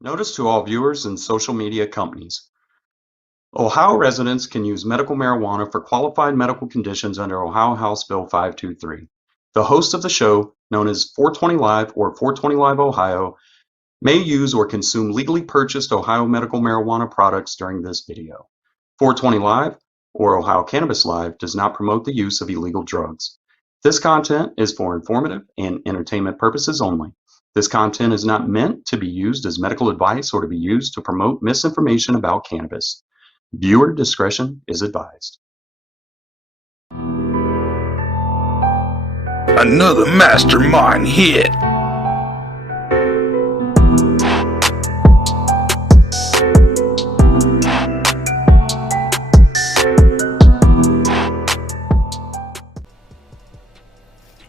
Notice to all viewers and social media companies. Ohio residents can use medical marijuana for qualified medical conditions under Ohio House Bill 523. The host of the show, known as 420 Live or 420 Live Ohio, may use or consume legally purchased Ohio medical marijuana products during this video. 420 Live or Ohio Cannabis Live does not promote the use of illegal drugs. This content is for informative and entertainment purposes only. This content is not meant to be used as medical advice or to be used to promote misinformation about cannabis. Viewer discretion is advised. Another Mastermind hit.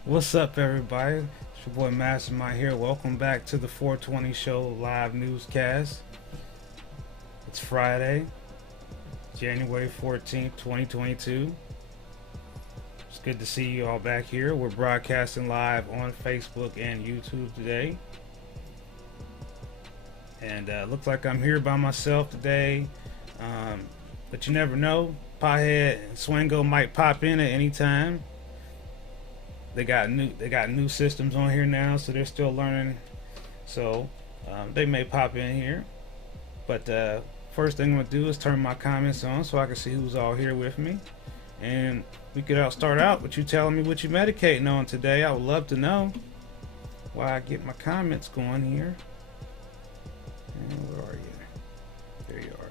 What's up, everybody? It's your boy Mastamynd here. Welcome back to the 420 Show live newscast. It's Friday, January 14th, 2022. It's good to see you all back here. We're broadcasting live on Facebook and YouTube today. And looks like I'm here by myself today. But you never know. Pothead and Swingo might pop in at any time. They got new systems on here now, so they're still learning. So they may pop in here. But first thing I'm gonna do is turn my comments on so I can see who's all here with me. And we could start out with you telling me what you're medicating on today. I would love to know while I get my comments going here. And where are you? There you are.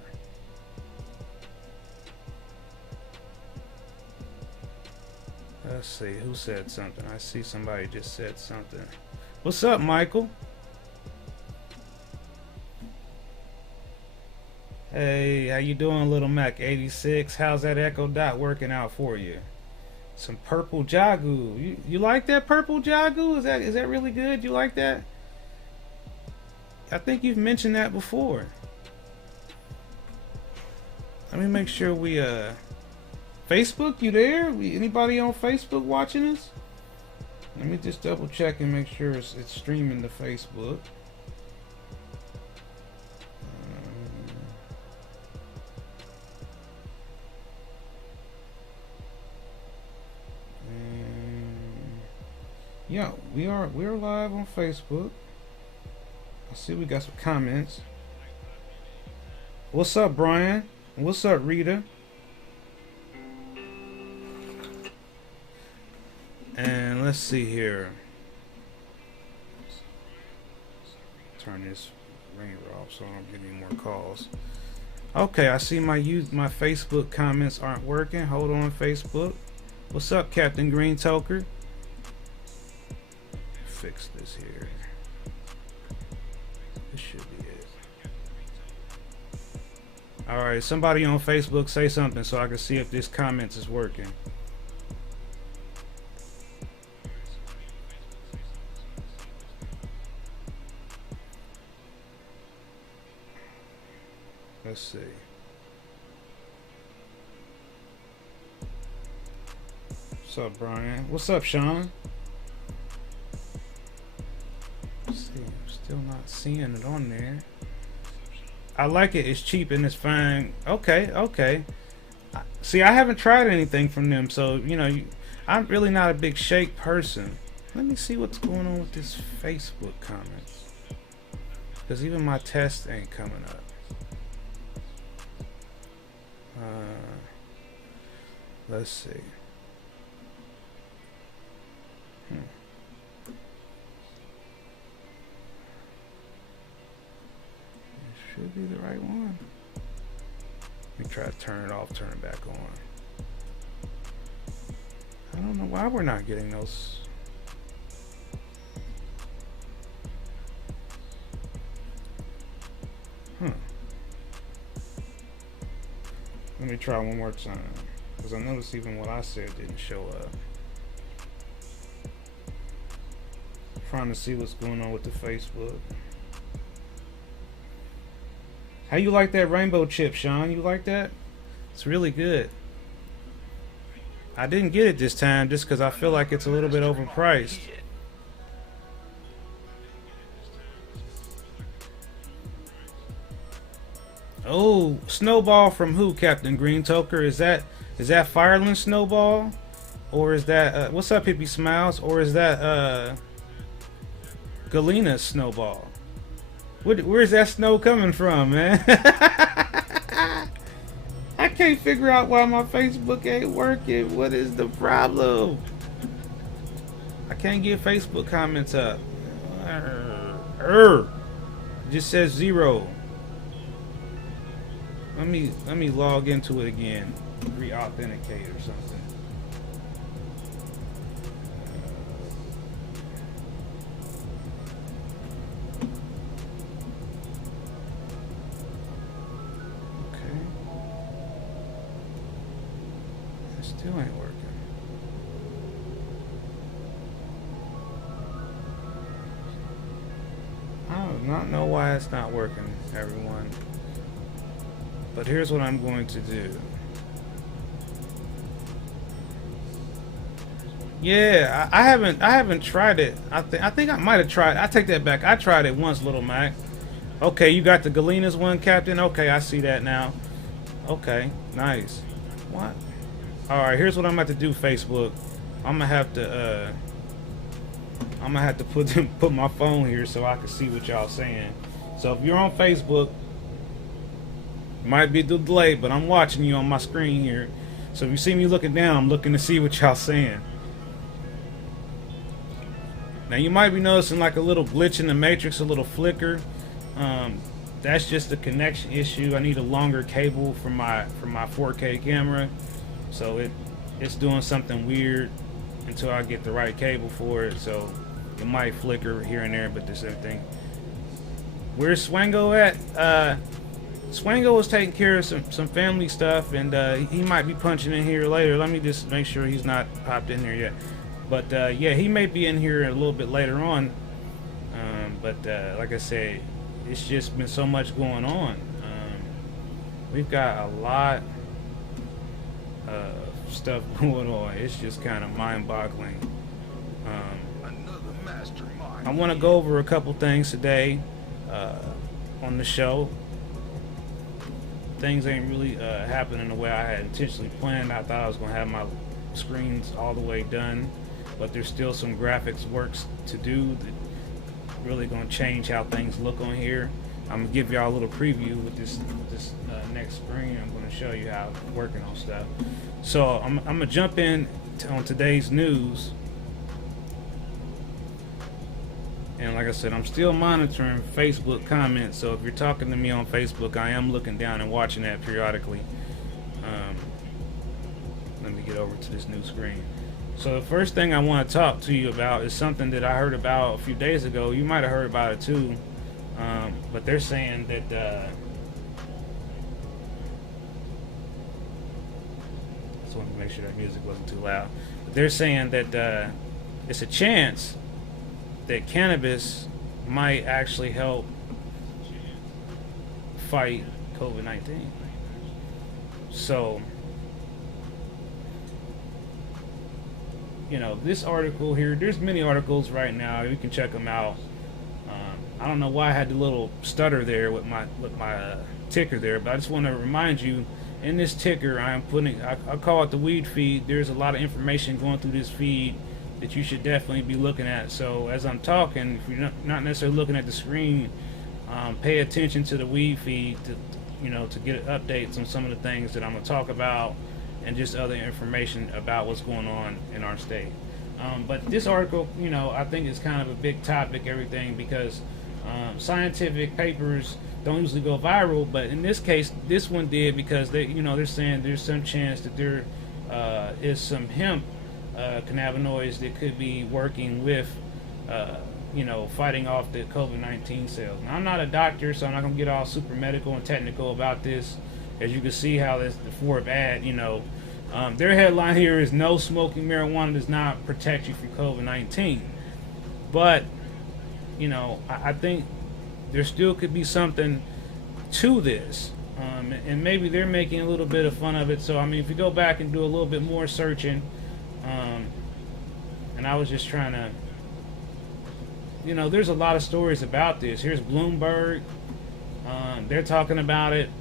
Let's see, who said something? I see somebody just said something. What's up, Michael? Hey, how you doing, Little Mac 86? How's that Echo Dot working out for you? Some purple Jagu. You like that purple Jagu? Is that really good? You like that? I think you've mentioned that before. Let me make sure we Facebook, you there? Anybody on Facebook watching us? Let me just double check and make sure it's streaming to Facebook. Yeah, we're live on Facebook. I see we got some comments. What's up, Brian? What's up, Rita? And let's see here. Turn this ringer off so I don't get any more calls. Okay, I see my Facebook comments aren't working. Hold on, Facebook. What's up, Captain Green Toker? Fix this here. This should be it. Alright, somebody on Facebook say something so I can see if this comments is working. Let's see. What's up, Brian? What's up, Sean? Let's see, I'm still not seeing it on there. I like it. It's cheap and it's fine. Okay. See, I haven't tried anything from them, so you know, I'm really not a big shake person. Let me see what's going on with this Facebook comments, because even my test ain't coming up. Let's see. It should be the right one. Let me try to turn it off, turn it back on. I don't know why we're not getting those. Let me try one more time, because I noticed even what I said didn't show up. Trying to see what's going on with the Facebook. How you like that rainbow chip, Sean? You like that? It's really good. I didn't get it this time just because I feel like it's a little bit overpriced. Oh, Snowball from who, Captain Green Toker? Is that Fireland Snowball? Or is that what's up, Hippie Smiles? Or is that Galena Snowball? Where's that snow coming from, man? I can't figure out why my Facebook ain't working. What is the problem? I can't get Facebook comments up. It just says 0. Let me log into it again. Re-authenticate or something. Still ain't working. I do not know why it's not working, everyone. But here's what I'm going to do. Yeah, I haven't tried it. I think I might have tried. I take that back. I tried it once, Little Mac. Okay, you got the Galena's one, Captain. Okay, I see that now. Okay, nice. What? All right, here's what I'm about to do, Facebook. I'm gonna have to put my phone here so I can see what y'all saying. So if you're on Facebook, might be a delay, but I'm watching you on my screen here. So if you see me looking down, I'm looking to see what y'all saying. Now you might be noticing like a little glitch in the matrix, a little flicker. That's just a connection issue. I need a longer cable for my 4K camera. So it's doing something weird until I get the right cable for it. So it might flicker here and there, but this everything. Where's Swango at? Swango was taking care of some family stuff, and he might be punching in here later. Let me just make sure he's not popped in here yet. But yeah, he may be in here a little bit later on. But like I said, it's just been so much going on. We've got a lot stuff going on. It's just kind of mind-boggling. I want to go over a couple things today on the show. Things ain't really happening the way I had intentionally planned. I thought I was going to have my screens all the way done, but there's still some graphics works to do that really going to change how things look on here. I'm going to give y'all a little preview with this next screen. I'm going to show you how I'm working on stuff. So I'm going to jump in on today's news. And like I said, I'm still monitoring Facebook comments. So if you're talking to me on Facebook, I am looking down and watching that periodically. Let me get over to this new screen. So the first thing I want to talk to you about is something that I heard about a few days ago. You might have heard about it too. But they're saying that just wanted to make sure that music wasn't too loud. But they're saying that it's a chance that cannabis might actually help fight COVID-19. So, you know, this article here, there's many articles right now. You can check them out. I don't know why I had the little stutter there with my ticker there, but I just want to remind you, in this ticker, I call it the weed feed. There's a lot of information going through this feed that you should definitely be looking at. So as I'm talking, if you're not necessarily looking at the screen, pay attention to the weed feed to get updates on some of the things that I'm going to talk about and just other information about what's going on in our state. But this article, I think is kind of a big topic, everything, because scientific papers don't usually go viral, but in this case, this one did, because they're saying there's some chance that there is some hemp cannabinoids that could be working with, fighting off the COVID-19 cells. Now, I'm not a doctor, so I'm not gonna get all super medical and technical about this. As you can see, how this the Forbes ad, their headline here is "No smoking marijuana does not protect you from COVID-19," but I think there still could be something to this, and maybe they're making a little bit of fun of it. So I mean, if you go back and do a little bit more searching, and I was just trying to, there's a lot of stories about this. Here's Bloomberg. They're talking about it.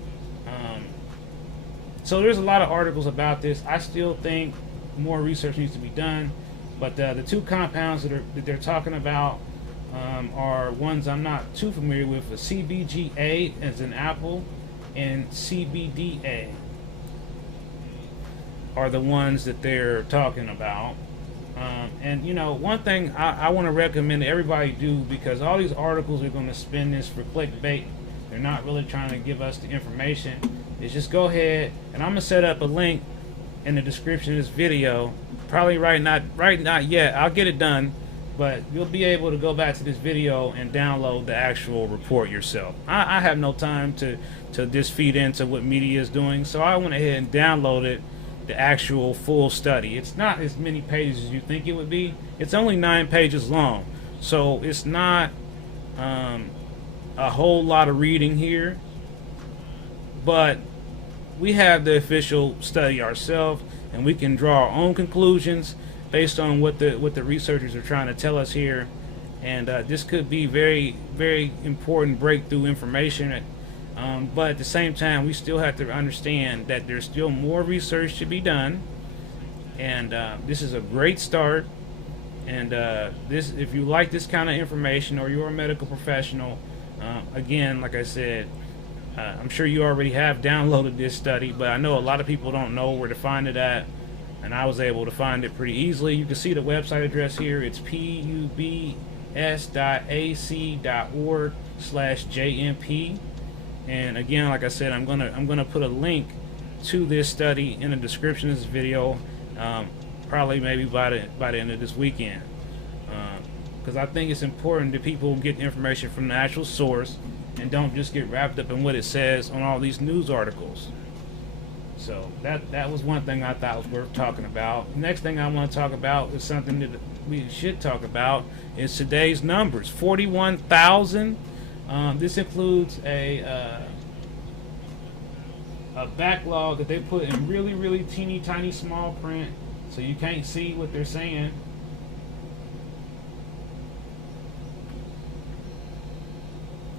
So there's a lot of articles about this. I still think more research needs to be done, but the two compounds that they're talking about are ones I'm not too familiar with. CBGA as in apple, and CBDA are the ones that they're talking about. And you know, one thing I want to recommend everybody do, because all these articles are going to spin this for clickbait. They're not really trying to give us the information. Is just go ahead, and I'm gonna set up a link in the description of this video. Probably not yet. I'll get it done, but you'll be able to go back to this video and download the actual report yourself. I have no time to just feed into what media is doing, so I went ahead and downloaded the actual full study. It's not as many pages as you think it would be. It's only 9 pages long, so it's not a whole lot of reading here. But we have the official study ourselves, and we can draw our own conclusions based on what the researchers are trying to tell us here. And this could be very, very important breakthrough information. But at the same time, we still have to understand that there's still more research to be done. And this is a great start. And this, if you like this kind of information, or you're a medical professional, again, like I said, I'm sure you already have downloaded this study, but I know a lot of people don't know where to find it at, and I was able to find it pretty easily. You can see the website address here. It's pubs.ac.org/JMP. And again, like I said, I'm gonna put a link to this study in the description of this video, probably maybe by the end of this weekend, because I think it's important that people get information from the actual source and don't just get wrapped up in what it says on all these news articles. So that was one thing I thought was worth talking about. Next thing I want to talk about is something that we should talk about, is today's numbers. 41,000. This includes a backlog that they put in really, really teeny tiny small print, so you can't see what they're saying.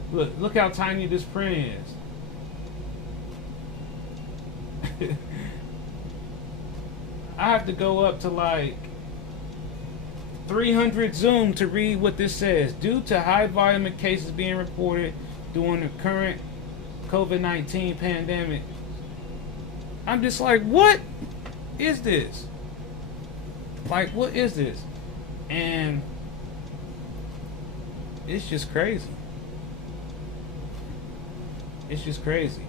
Look how tiny this print is. I have to go up to like 300 zoom to read what this says. Due to high volume of cases being reported during the current COVID-19 pandemic. I'm just like, what is this? Like, what is this? And it's just crazy. It's just crazy.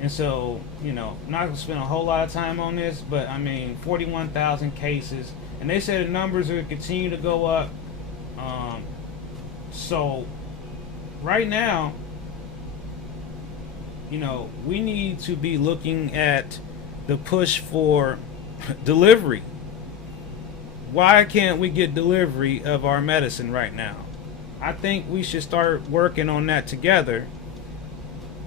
And so, you know, I'm not going to spend a whole lot of time on this, but I mean, 41,000 cases. And they said the numbers are going to continue to go up. So, right now, you know, we need to be looking at the push for delivery. Why can't we get delivery of our medicine right now? I think we should start working on that together.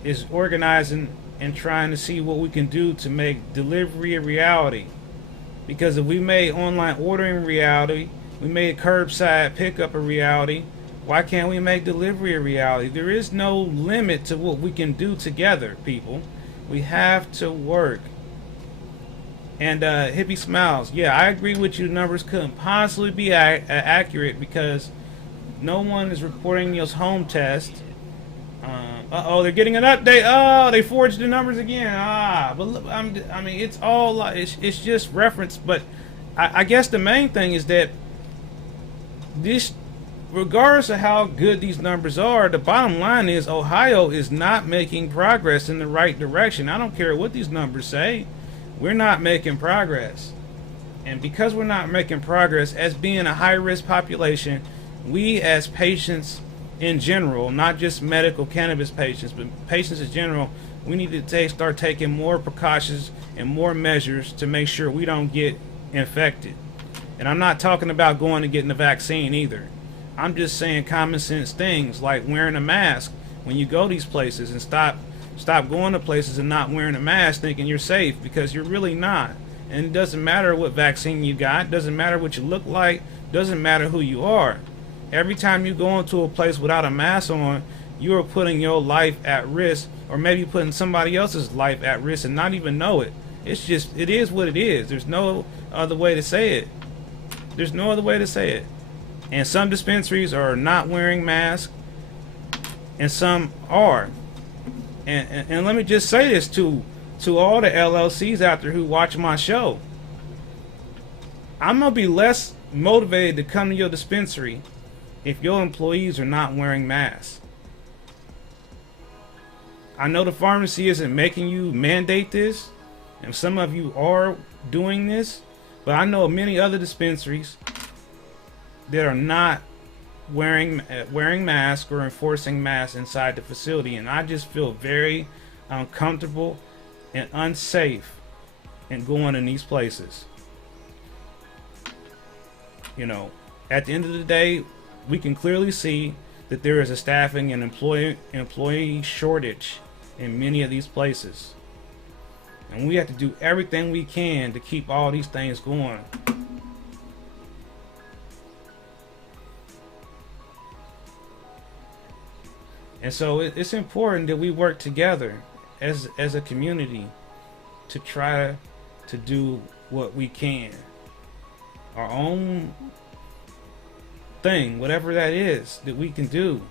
Is organizing and trying to see what we can do to make delivery a reality. Because if we made online ordering a reality, we made curbside pickup a reality, why can't we make delivery a reality? There is no limit to what we can do together, people. We have to work. And Hippie Smiles, yeah, I agree with you. The numbers couldn't possibly be accurate because no one is reporting those home tests. Uh-oh, they're getting an update. Oh, they forged the numbers again. But look, I mean, it's all like, it's just reference. But I guess the main thing is that this, regardless of how good these numbers are, the bottom line is Ohio is not making progress in the right direction. I don't care what these numbers say. We're not making progress. And because we're not making progress, as being a high-risk population, we as patients in general, not just medical cannabis patients, but patients in general, we need to start taking more precautions and more measures to make sure we don't get infected. And I'm not talking about going and getting the vaccine either. I'm just saying common sense things like wearing a mask when you go these places, and stop going to places and not wearing a mask thinking you're safe, because you're really not. And it doesn't matter what vaccine you got, doesn't matter what you look like, doesn't matter who you are. Every time you go into a place without a mask on, you are putting your life at risk, or maybe putting somebody else's life at risk and not even know it. It's just, it is what it is. There's no other way to say it. There's no other way to say it. And some dispensaries are not wearing masks, and some are. And let me just say this to all the LLCs out there who watch my show. I'm gonna be less motivated to come to your dispensary if your employees are not wearing masks. I know the pharmacy isn't making you mandate this, and some of you are doing this, but I know many other dispensaries that are not wearing masks or enforcing masks inside the facility, and I just feel very uncomfortable and unsafe in going in these places. You know, at the end of the day, we can clearly see that there is a staffing and employee shortage in many of these places, and we have to do everything we can to keep all these things going. And so it's important that we work together as a community to try to do what we can. Our own thing, whatever that is that we can do.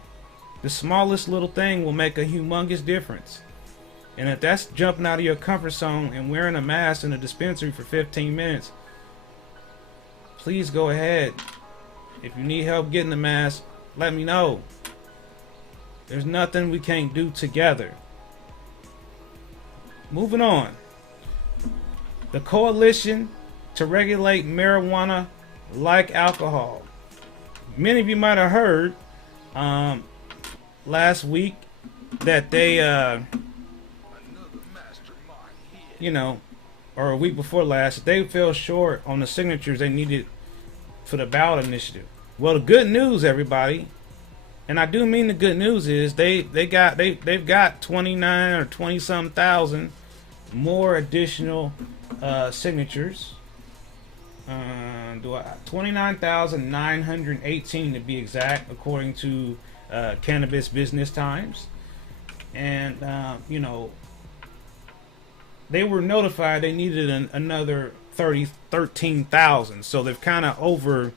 The smallest little thing will make a humongous difference. And if that's jumping out of your comfort zone and wearing a mask in a dispensary for 15 minutes, please go ahead. If you need help getting the mask, let me know. There's nothing we can't do together. Moving on. The Coalition to Regulate Marijuana Like Alcohol. Many of you might have heard last week that they, or a week before last, they fell short on the signatures they needed for the ballot initiative. Well, the good news, everybody, and I do mean the good news, is they've got 29 or 20 some thousand more additional signatures. 29,918 to be exact, according to Cannabis Business Times. And they were notified they needed another 13,000, so they've kind of over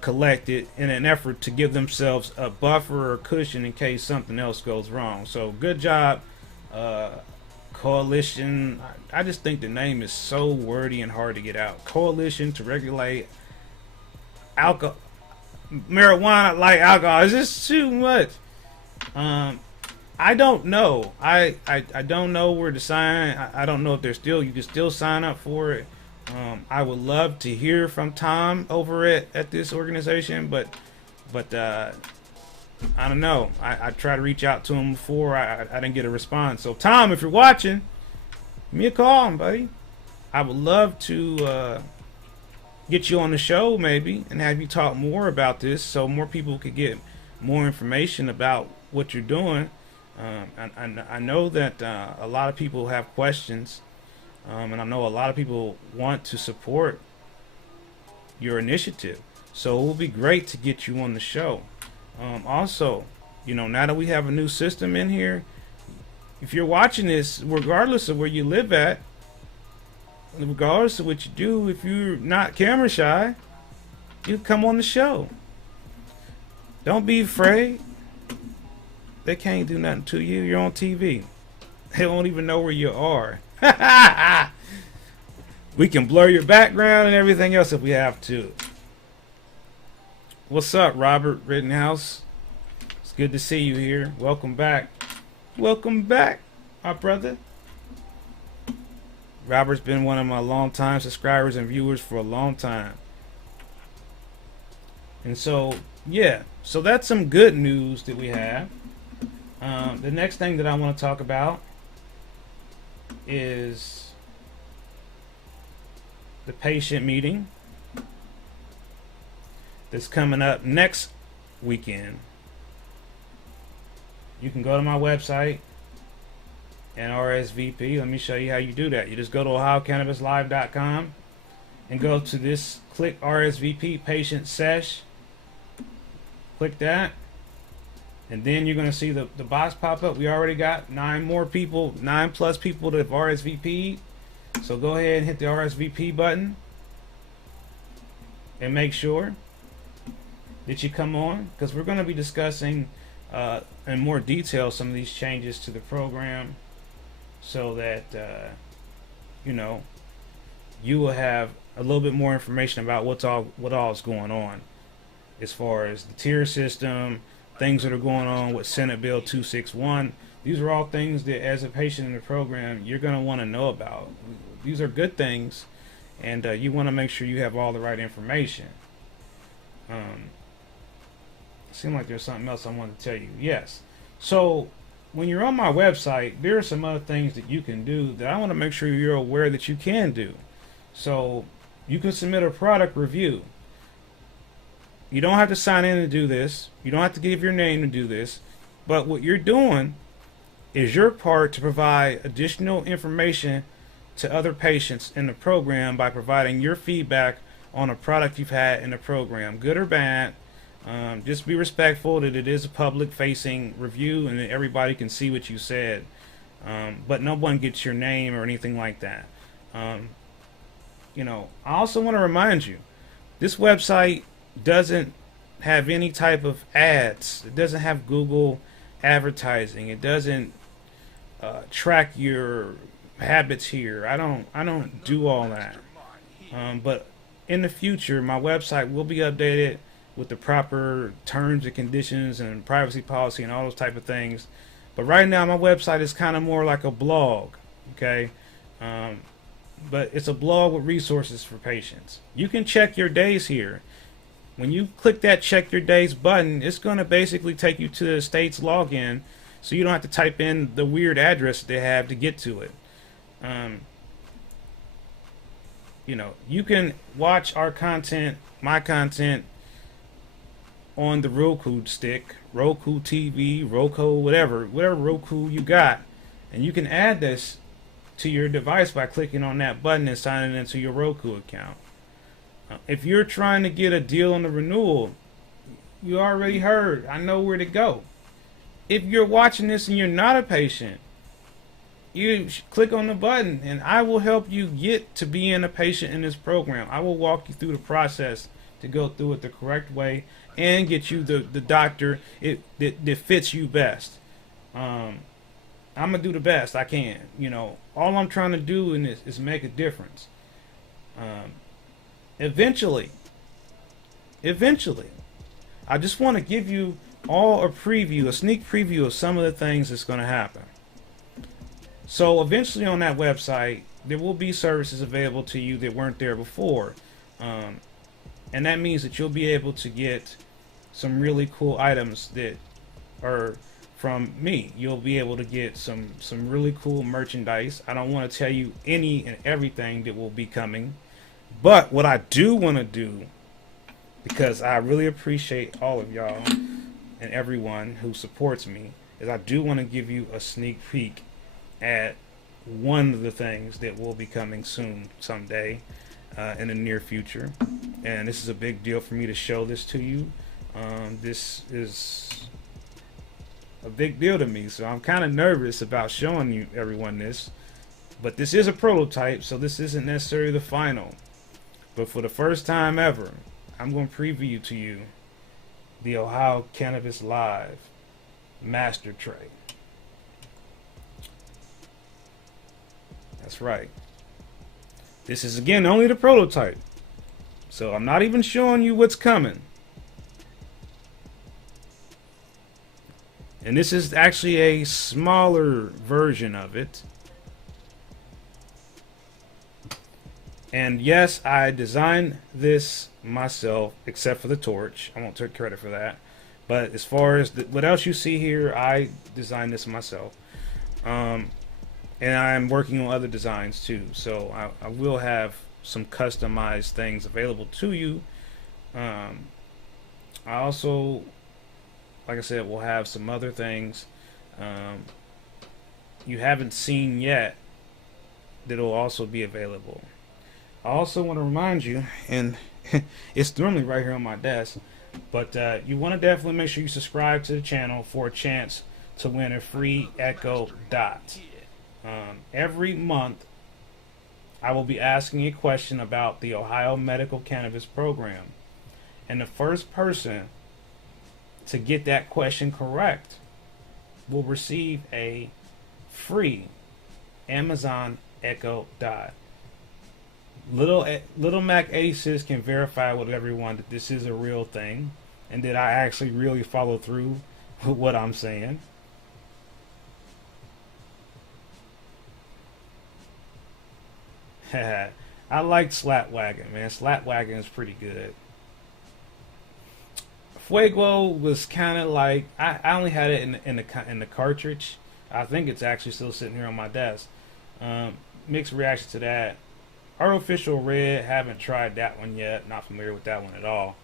collected in an effort to give themselves a buffer or cushion in case something else goes wrong. So good job, Coalition. I just think the name is so wordy and hard to get out. Coalition to Regulate Marijuana Like Alcohol. Is this too much? I don't know. I don't know where to sign. I don't know if you can still sign up for it. I would love to hear from Tom over at this organization, but I don't know. I tried to reach out to him before. I didn't get a response. So Tom, if you're watching, give me a call, buddy. I would love to get you on the show maybe and have you talk more about this so more people could get more information about what you're doing. I know that a lot of people have questions, and I know a lot of people want to support your initiative. So it will be great to get you on the show. Also, now that we have a new system in here, if you're watching this, regardless of where you live at, regardless of what you do, if you're not camera shy, you come on the show. Don't be afraid. They can't do nothing to you. You're on TV. They won't even know where you are. We can blur your background and everything else if we have to. What's up, Robert Rittenhouse? It's good to see you here. Welcome back. Welcome back, my brother. Robert's been one of my long-time subscribers and viewers for a long time. And so, yeah. So that's some good news that we have. The next thing that I want to talk about is the patient meeting that's coming up next weekend. You can go to my website and RSVP. Let me show you how you do that. You just go to OhioCannabisLive.com and go to this, click RSVP patient sesh. Click that. And then you're going to see the box pop up. We already got 9 plus people that have RSVP'd. So go ahead and hit the RSVP button and make sure that you come on, because we're going to be discussing in more detail some of these changes to the program, so that you will have a little bit more information about what all is going on as far as the tier system, things that are going on with Senate Bill 261. These are all things that, as a patient in the program, you're going to want to know about. These are good things, and you want to make sure you have all the right information. Seemed like there's something else I wanted to tell you. Yes. So when you're on my website, there are some other things that you can do that I want to make sure you're aware that you can do. So you can submit a product review. You don't have to sign in to do this. You don't have to give your name to do this. But what you're doing is your part to provide additional information to other patients in the program by providing your feedback on a product you've had in the program, good or bad. Just be respectful that it is a public-facing review and that everybody can see what you said. But no one gets your name or anything like that. I also want to remind you, this website doesn't have any type of ads. It doesn't have Google advertising. It doesn't track your habits here. I don't do all that. But in the future, my website will be updated with the proper terms and conditions and privacy policy and all those type of things. But right now, my website is kind of more like a blog, okay? But it's a blog with resources for patients. You can check your days here. When you click that check your days button, it's going to basically take you to the state's login, so you don't have to type in the weird address they have to get to it. You can watch our content, my content, on the Roku stick, Roku TV, Roku, whatever Roku you got, and you can add this to your device by clicking on that button and signing into your Roku account. If you're trying to get a deal on the renewal, you already heard, I know where to go. If you're watching this and you're not a patient, you click on the button and I will help you get to being a patient in this program. I will walk you through the process to go through it the correct way and get you the doctor that fits you best. I'm gonna do the best I can. All I'm trying to do in this is make a difference. Eventually, I just want to give you all a sneak preview of some of the things that's going to happen. So eventually on that website, there will be services available to you that weren't there before. And that means that you'll be able to get some really cool items that are from me. You'll be able to get some really cool merchandise. I don't want to tell you any and everything that will be coming. But what I do want to do, because I really appreciate all of y'all and everyone who supports me, is I do want to give you a sneak peek at one of the things that will be coming soon, someday, in the near future. And this is a big deal for me to show this to you. This is a big deal to me, so I'm kind of nervous about showing everyone this. But this is a prototype, so this isn't necessarily the final. But for the first time ever, I'm going to preview to you the Ohio Cannabis Live Master Tray. That's right. This is, again, only the prototype. So I'm not even showing you what's coming. And this is actually a smaller version of it. And yes, I designed this myself, except for the torch. I won't take credit for that. But as far as what else you see here, I designed this myself. And I'm working on other designs too. So I will have some customized things available to you. I also, like I said, will have some other things you haven't seen yet that will also be available. I also want to remind you, and it's normally right here on my desk, But you want to definitely make sure you subscribe to the channel for a chance to win a free Echo Dot. Every month, I will be asking a question about the Ohio Medical Cannabis Program. And the first person to get that question correct will receive a free Amazon Echo Dot. Little Mac 86 can verify with everyone that this is a real thing and that I actually really follow through with what I'm saying. I like Slapwagon, man. Slapwagon is pretty good. Fuego was kind of like I only had it in the cartridge. I think it's actually still sitting here on my desk. Mixed reaction to that. Artificial Red, haven't tried that one yet. Not familiar with that one at all.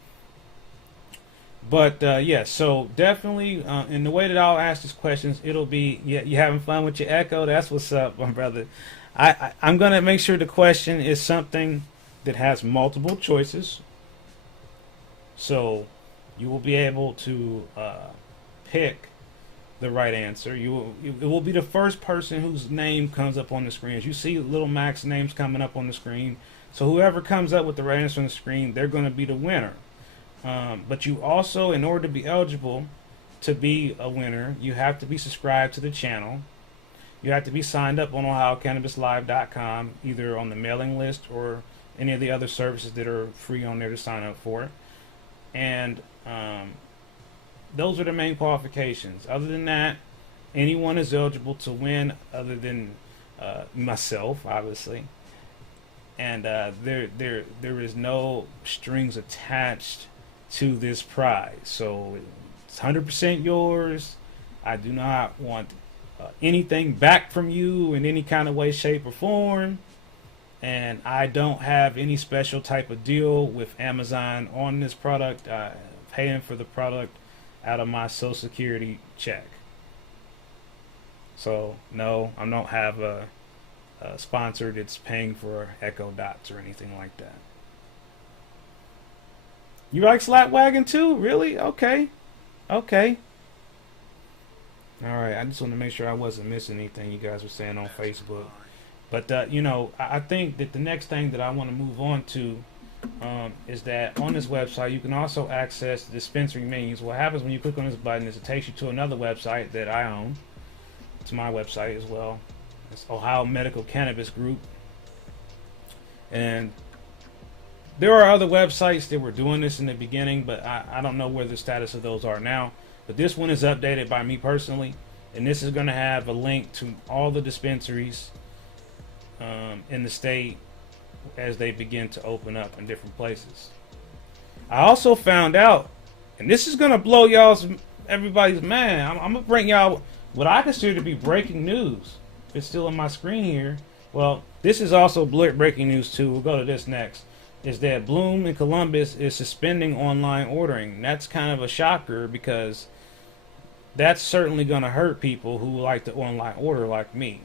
But yeah, so definitely in the way that I'll ask these questions, it'll be, yeah, you having fun with your Echo? That's what's up, my brother. I'm gonna make sure the question is something that has multiple choices, so you will be able to pick the right answer. It will be the first person whose name comes up on the screen. As you see Little Mac's names coming up on the screen, so whoever comes up with the right answer on the screen, they're going to be the winner. But you also, in order to be eligible to be a winner, you have to be subscribed to the channel. You have to be signed up on OhioCannabisLive.com, either on the mailing list or any of the other services that are free on there to sign up for. And those are the main qualifications. Other than that, anyone is eligible to win, other than myself, obviously. And there is no strings attached to this prize, so it's 100% yours. I do not want anything back from you in any kind of way, shape, or form. And I don't have any special type of deal with Amazon on this product. I'm paying for the product out of my Social Security check. So no, I don't have a sponsor that's paying for Echo Dots or anything like that. You like Slapwagon too? Really? Okay. Okay. Alright, I just want to make sure I wasn't missing anything you guys were saying on Facebook. But, you know, I think that the next thing that I want to move on to is that on this website you can also access the dispensary menus. What happens when you click on this button is it takes you to another website that I own. It's my website as well. It's Ohio Medical Cannabis Group. And there are other websites that were doing this in the beginning, but I don't know where the status of those are now. But this one is updated by me personally, and this is going to have a link to all the dispensaries in the state as they begin to open up in different places. I also found out, and this is going to blow everybody's mind. I'm going to bring y'all what I consider to be breaking news. If it's still on my screen here. Well, this is also breaking news too. We'll go to this next. Is that Bloom in Columbus is suspending online ordering. That's kind of a shocker, because that's certainly going to hurt people who like to online order like me.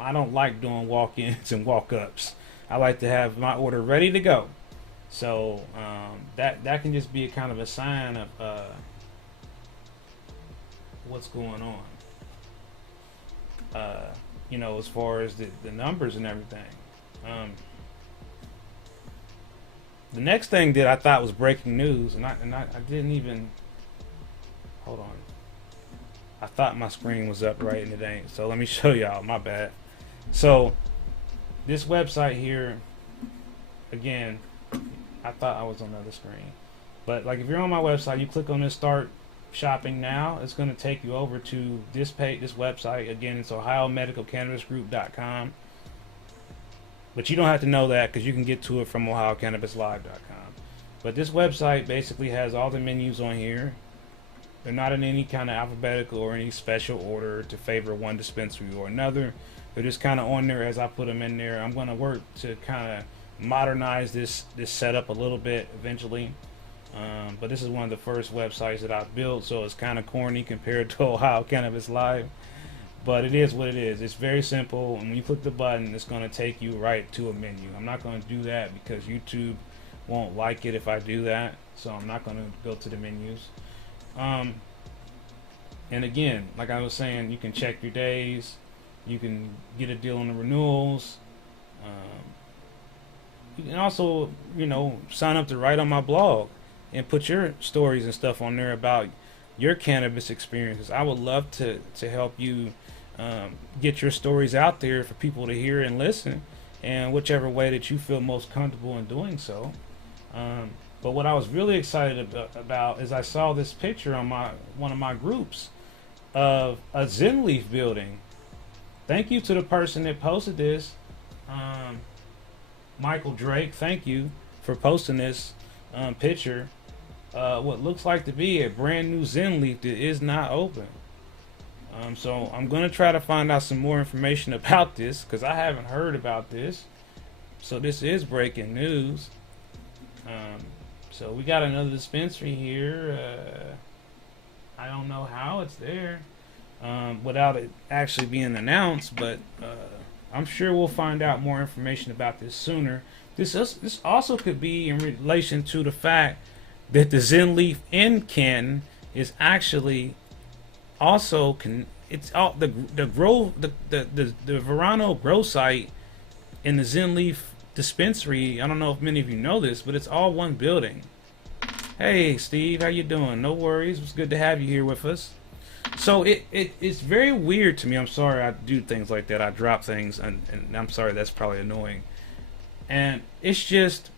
I don't like doing walk-ins and walk-ups. I like to have my order ready to go. So that can just be a kind of a sign of what's going on. You know, as far as the numbers and everything. The next thing that I thought was breaking news, and I didn't even, hold on. I thought my screen was up right, and it ain't. So let me show y'all. My bad. So this website here, again, I thought I was on the other screen, but like if you're on my website, you click on this Start Shopping Now. It's going to take you over to this page, this website. Again, it's OhioMedicalCannabisGroup.com. But you don't have to know that, because you can get to it from OhioCannabisLive.com. But this website basically has all the menus on here. They're not in any kind of alphabetical or any special order to favor one dispensary or another. They're just kind of on there as I put them in there. I'm going to work to kind of modernize this setup a little bit eventually. But this is one of the first websites that I've built, so it's kind of corny compared to Ohio Cannabis Live. But it is what it is. It's very simple, and when you click the button, it's going to take you right to a menu. I'm not going to do that because YouTube won't like it if I do that, so I'm not going to go to the menus. And again, like I was saying, you can check your days, you can get a deal on the renewals. You can also, sign up to write on my blog and put your stories and stuff on there about your cannabis experiences. I would love to help you get your stories out there for people to hear and listen, and whichever way that you feel most comfortable in doing so. But what I was really excited about is I saw this picture on one of my groups of a Zen Leaf building. Thank you to the person that posted this, Michael Drake. Thank you for posting this picture. What looks like to be a brand new Zen Leaf that is not open. So I'm going to try to find out some more information about this, because I haven't heard about this. So this is breaking news. So we got another dispensary here. I don't know how it's there without it actually being announced, but I'm sure we'll find out more information about this sooner. This also could be in relation to the fact that the Zen Leaf in Canton is actually also it's all the Verano grow site and the Zen Leaf dispensary. I don't know if many of you know this, but it's all one building. Hey Steve, how you doing? No worries, it's good to have you here with us. So it's very weird to me. I'm sorry I do things like that. I drop things, and I'm sorry, that's probably annoying. And it's just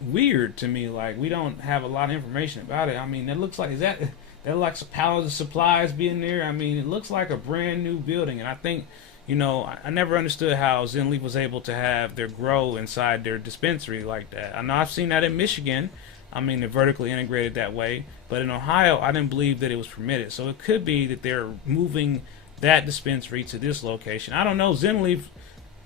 weird to me. Like, we don't have a lot of information about it. I mean, it looks like, is that like some pallets of supplies being there? I mean, it looks like a brand new building. And I think, I never understood how Zen Leaf was able to have their grow inside their dispensary like that. I know I've seen that in Michigan. I mean, they're vertically integrated that way. But in Ohio, I didn't believe that it was permitted. So it could be that they're moving that dispensary to this location. I don't know. Zen Leaf,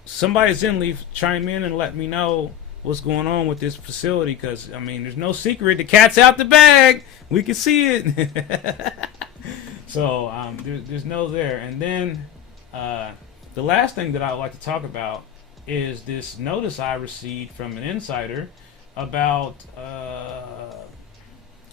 somebody at Zen Leaf chime in and let me know what's going on with this facility, because, I mean, there's no secret. The cat's out the bag. We can see it. So there's no there. And then the last thing that I would like to talk about is this notice I received from an insider about,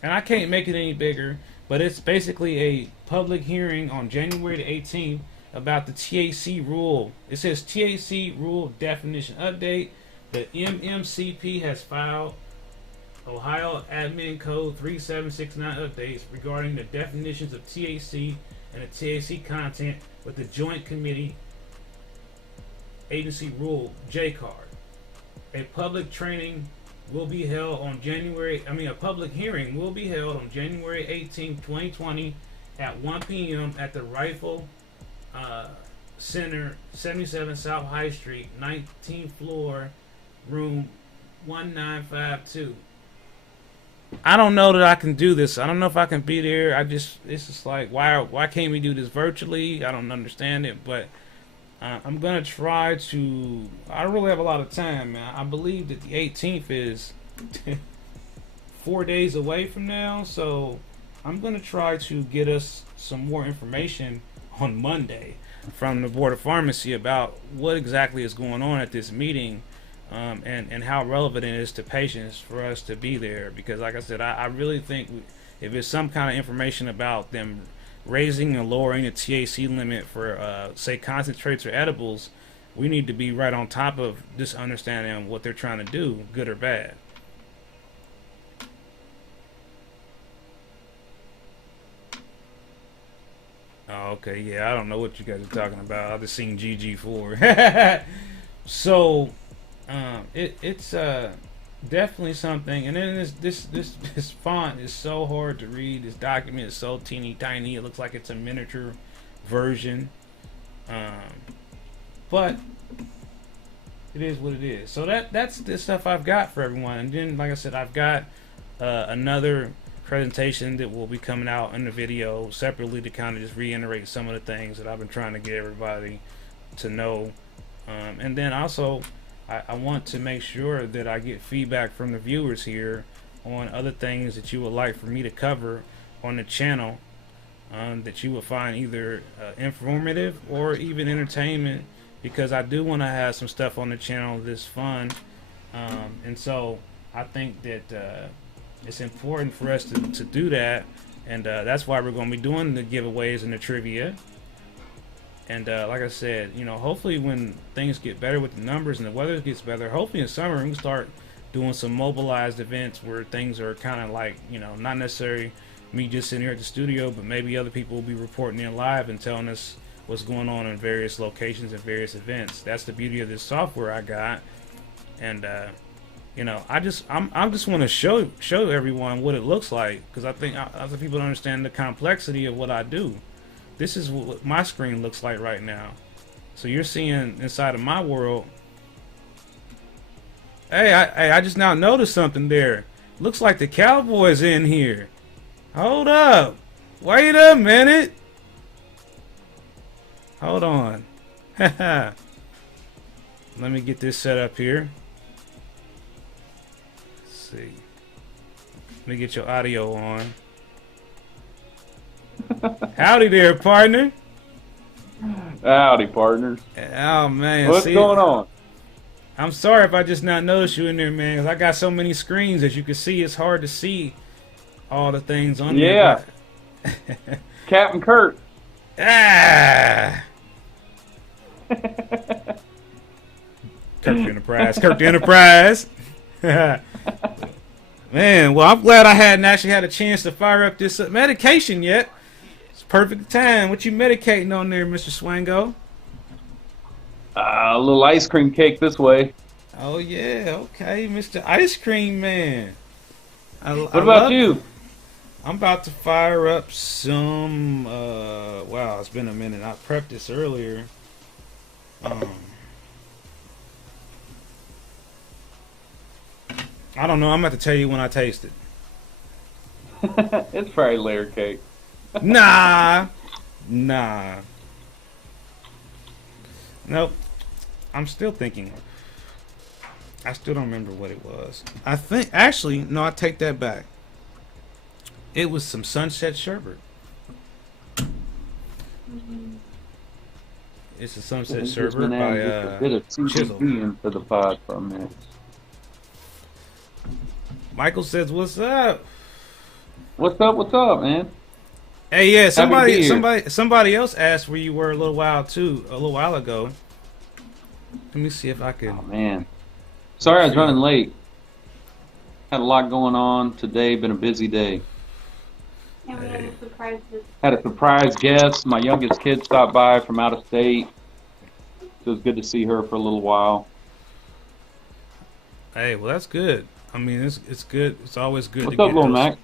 and I can't make it any bigger, but it's basically a public hearing on January the 18th about the THC rule. It says THC rule definition update. The MMCP has filed Ohio Admin Code 3769 updates regarding the definitions of THC and the THC content with the Joint Committee Agency Rule JCAR. A public hearing will be held on January 18, 2020 at 1 p.m. at the Rifle Center, 77 South High Street, 19th floor, room 1952. I don't know that I can do this. I don't know if I can be there. It's just like, why can't we do this virtually? I don't understand it, but I'm gonna try to. I don't really have a lot of time, man. I believe that the 18th is 4 days away from now, so I'm gonna try to get us some more information on Monday from the Board of Pharmacy about what exactly is going on at this meeting, and how relevant it is to patients for us to be there. Because, like I said, I really think if there's some kind of information about them raising and lowering the THC limit for, say, concentrates or edibles, we need to be right on top of this understanding what they're trying to do, good or bad. Oh, okay, yeah, I don't know what you guys are talking about. I've just seen GG4. So, it's definitely something. And then this font is so hard to read. This document is so teeny tiny. It looks like it's a miniature version. But it is what it is. So that's the stuff I've got for everyone. And then, like I said, I've got another presentation that will be coming out in the video separately to kind of just reiterate some of the things that I've been trying to get everybody to know. And then also, I want to make sure that I get feedback from the viewers here on other things that you would like for me to cover on the channel, that you will find either informative or even entertainment, because I do want to have some stuff on the channel that's fun. And so I think that it's important for us to do that, and that's why we're going to be doing the giveaways and the trivia. And like I said, hopefully when things get better with the numbers and the weather gets better, hopefully in summer we can start doing some mobilized events where things are kind of like, not necessarily me just sitting here at the studio, but maybe other people will be reporting in live and telling us what's going on in various locations and various events. That's the beauty of this software I got. And I just want to show everyone what it looks like, because I think other people don't understand the complexity of what I do. This is what my screen looks like right now. So you're seeing inside of my world. Hey, I just now noticed something there. Looks like the Cowboys in here. Hold up. Wait a minute. Hold on. Let me get this set up here. Let's see. Let me get your audio on. Howdy there, partner. Howdy, partners. Oh, man. What's going on? I'm sorry if I just not noticed you in there, man, because I got so many screens. As you can see, it's hard to see all the things on there. Yeah. Captain Kurt. Ah! Kirk Enterprise. Kirk Enterprise. Man, well, I'm glad I hadn't actually had a chance to fire up this medication yet. It's perfect time. What you medicating on there, Mr. Swango? A little ice cream cake this way. Oh, yeah. Okay, Mr. Ice Cream Man. What about you? I'm about to fire up some, wow, it's been a minute. I prepped this earlier. I don't know. I'm about to tell you when I taste it. It's probably layer cake. Nah. Nope. I'm still thinking. I still don't remember what it was. I think, actually, no, I take that back. It was some Sunset Sherbet. It's a Sunset Sherbet by a bit of Chisel. into the pod for a minute. Michael says, "What's up? What's up, man?" Hey, yeah, somebody else asked where you were a little while ago. Let me see if I can. Oh man, sorry I was running late. Had a lot going on today. Been a busy day. And we had a surprise visit. Had a surprise guest. My youngest kid stopped by from out of state. So it was good to see her for a little while. Hey, well, that's good. I mean, it's good. It's always good. What's to up, get little those. Mac?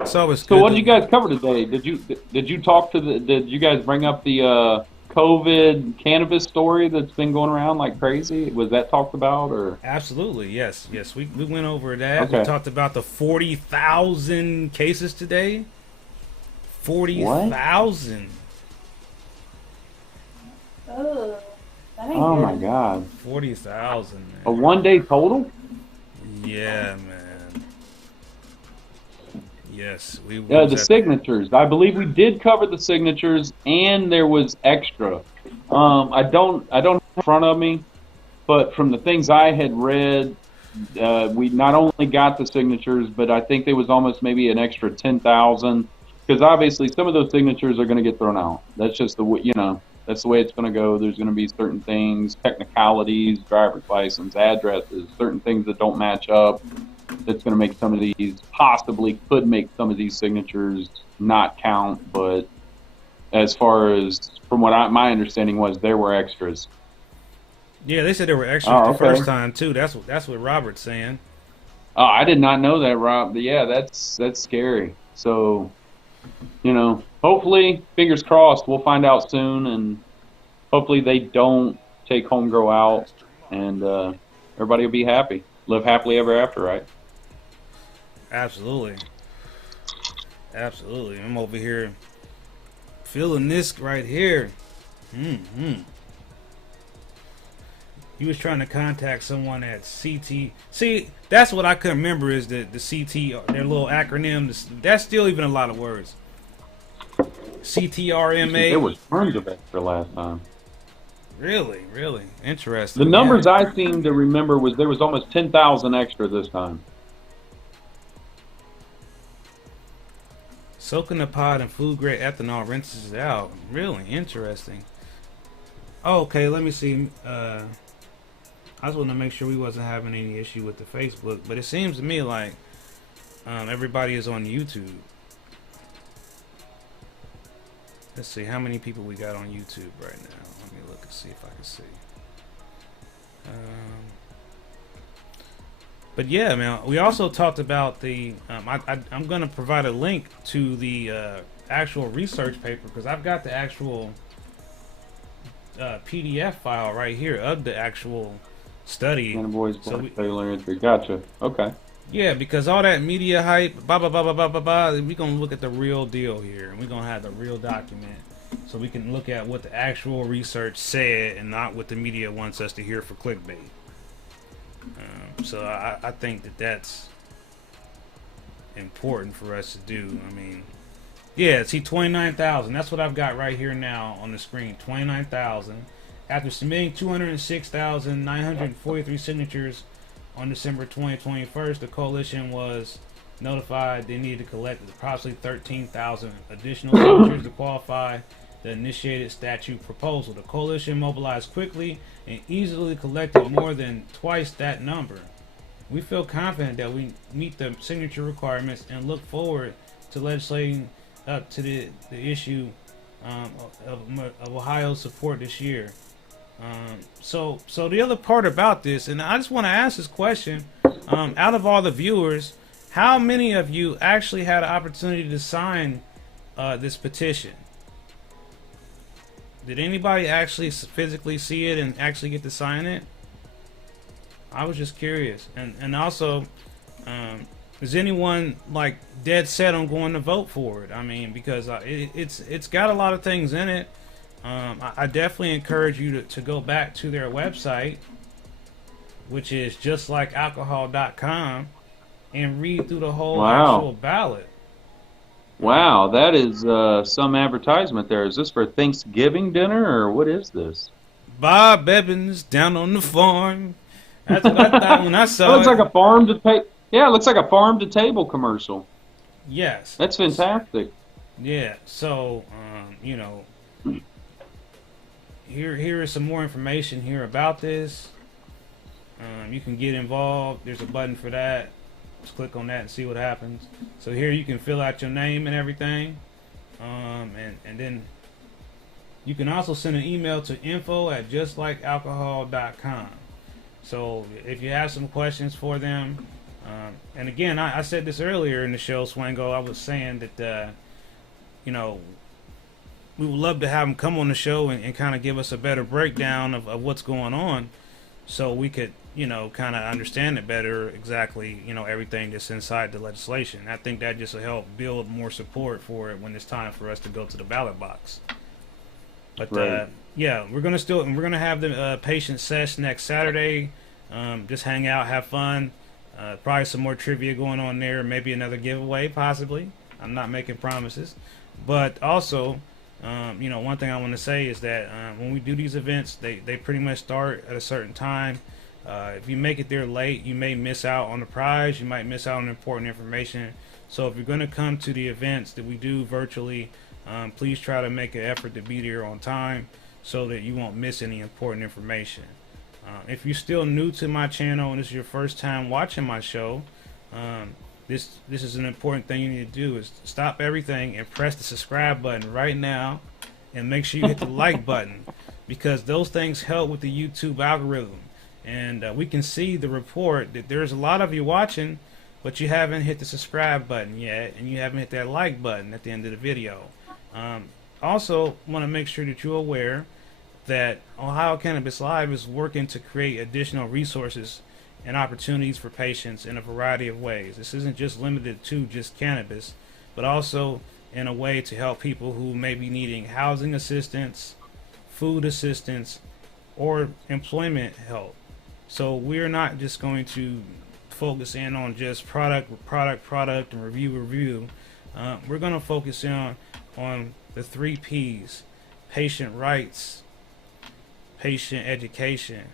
It's always good. So what did you guys cover today? Did you talk to did you guys bring up the COVID cannabis story that's been going around like crazy? Was that talked about or? Absolutely, yes. We went over that. Okay. We talked about the 40,000 cases today. 40,000. Oh, that ain't Oh good. my God! 40,000. A 1 day total? Yeah, man. Yes, we. The signatures. I believe we did cover the signatures, and there was extra. I don't have it in front of me, but from the things I had read, we not only got the signatures, but I think there was almost maybe an extra 10,000. Because obviously, some of those signatures are going to get thrown out. That's just that's the way it's going to go. There's going to be certain things, technicalities, driver's license, addresses, certain things that don't match up. That's going to make some of these, could make some of these signatures not count. But as far as, from what my understanding was, there were extras. Yeah, they said there were extras Oh, the okay. first time too. That's what Robert's saying. Oh, I did not know that, Rob. But yeah, that's scary. So, hopefully, fingers crossed, we'll find out soon, and hopefully they don't take home grow out, and everybody will be happy. Live happily ever after, right? Absolutely. I'm over here feeling this right here. You was trying to contact someone at CT. See, that's what I couldn't remember is the CT, their little acronym. That's still even a lot of words. There CTRMA. was tons of extra last time. Really, really interesting. The numbers I seem to remember was there was almost 10,000 extra this time. Soaking the pod in food grade ethanol rinses it out. Really interesting. Oh, okay, let me see. I just want to make sure we wasn't having any issue with the Facebook, but it seems to me like everybody is on YouTube. Let's see how many people we got on YouTube right now. Let me look and see if I can see. But yeah, man, we also talked about the. I'm going to provide a link to the actual research paper because I've got the actual PDF file right here of the actual study. Cannabis, So Taylor entry. Gotcha. Okay. yeah, because all that media hype, blah blah blah blah blah blah blah. We're gonna look at the real deal here, and we're gonna have the real document, so we can look at what the actual research said, and not what the media wants us to hear for clickbait. So I think that that's important for us to do. I mean, yeah, see, 29,000. That's what I've got right here now on the screen. 29,000. After submitting 206,943 signatures on December 2021, the coalition was notified they needed to collect approximately 13,000 additional signatures to qualify the initiated statute proposal. The coalition mobilized quickly and easily collected more than twice that number. We feel confident that we meet the signature requirements and look forward to legislating up to the issue of Ohio's support this year. So the other part about this, and I just want to ask this question, out of all the viewers, how many of you actually had an opportunity to sign this petition? Did anybody actually physically see it and actually get to sign it? I was just curious. And also, is anyone like dead set on going to vote for it? I mean, because it's got a lot of things in it. I definitely encourage you to go back to their website, which is justlikealcohol.com, and read through the whole actual ballot. Wow, that is some advertisement there. Is this for Thanksgiving dinner or what is this? Bob Evans down on the farm. That's what I thought when I saw it. Looks like a farm to pay. Yeah, it looks like a farm to table commercial. Yes. That's fantastic. Yeah. So, you know, here is some more information here about this. You can get involved. There's a button for that. Just click on that and see what happens. So here you can fill out your name and everything. And then you can also send an email to info@justlikealcohol.com. So if you have some questions for them, and again, I said this earlier in the show, Swango, I was saying that, you know, we would love to have them come on the show and kind of give us a better breakdown of what's going on, so we could, you know, kind of understand it better, exactly, you know, everything that's inside the legislation. I think that just will help build more support for it when it's time for us to go to the ballot box. But right. yeah, we're gonna have the patient sesh next Saturday. Just hang out, have fun. Probably some more trivia going on there. Maybe another giveaway, possibly. I'm not making promises, but also, you know, one thing I want to say is that when we do these events, they pretty much start at a certain time. If you make it there late, you may miss out on the prize. You might miss out on important information. So if you're going to come to the events that we do virtually, please try to make an effort to be there on time so that you won't miss any important information. If you're still new to my channel and this is your first time watching my show, this is an important thing you need to do, is stop everything and press the subscribe button right now, and make sure you hit the like button, because those things help with the YouTube algorithm. And we can see the report that there's a lot of you watching, but you haven't hit the subscribe button yet, and you haven't hit that like button at the end of the video. Also want to make sure that you're aware that Ohio Cannabis Live is working to create additional resources and opportunities for patients in a variety of ways. This isn't just limited to just cannabis, but also in a way to help people who may be needing housing assistance, food assistance, or employment help. So we're not just going to focus in on just product, and review. We're going to focus in on the 3 Ps: patient rights, patient education,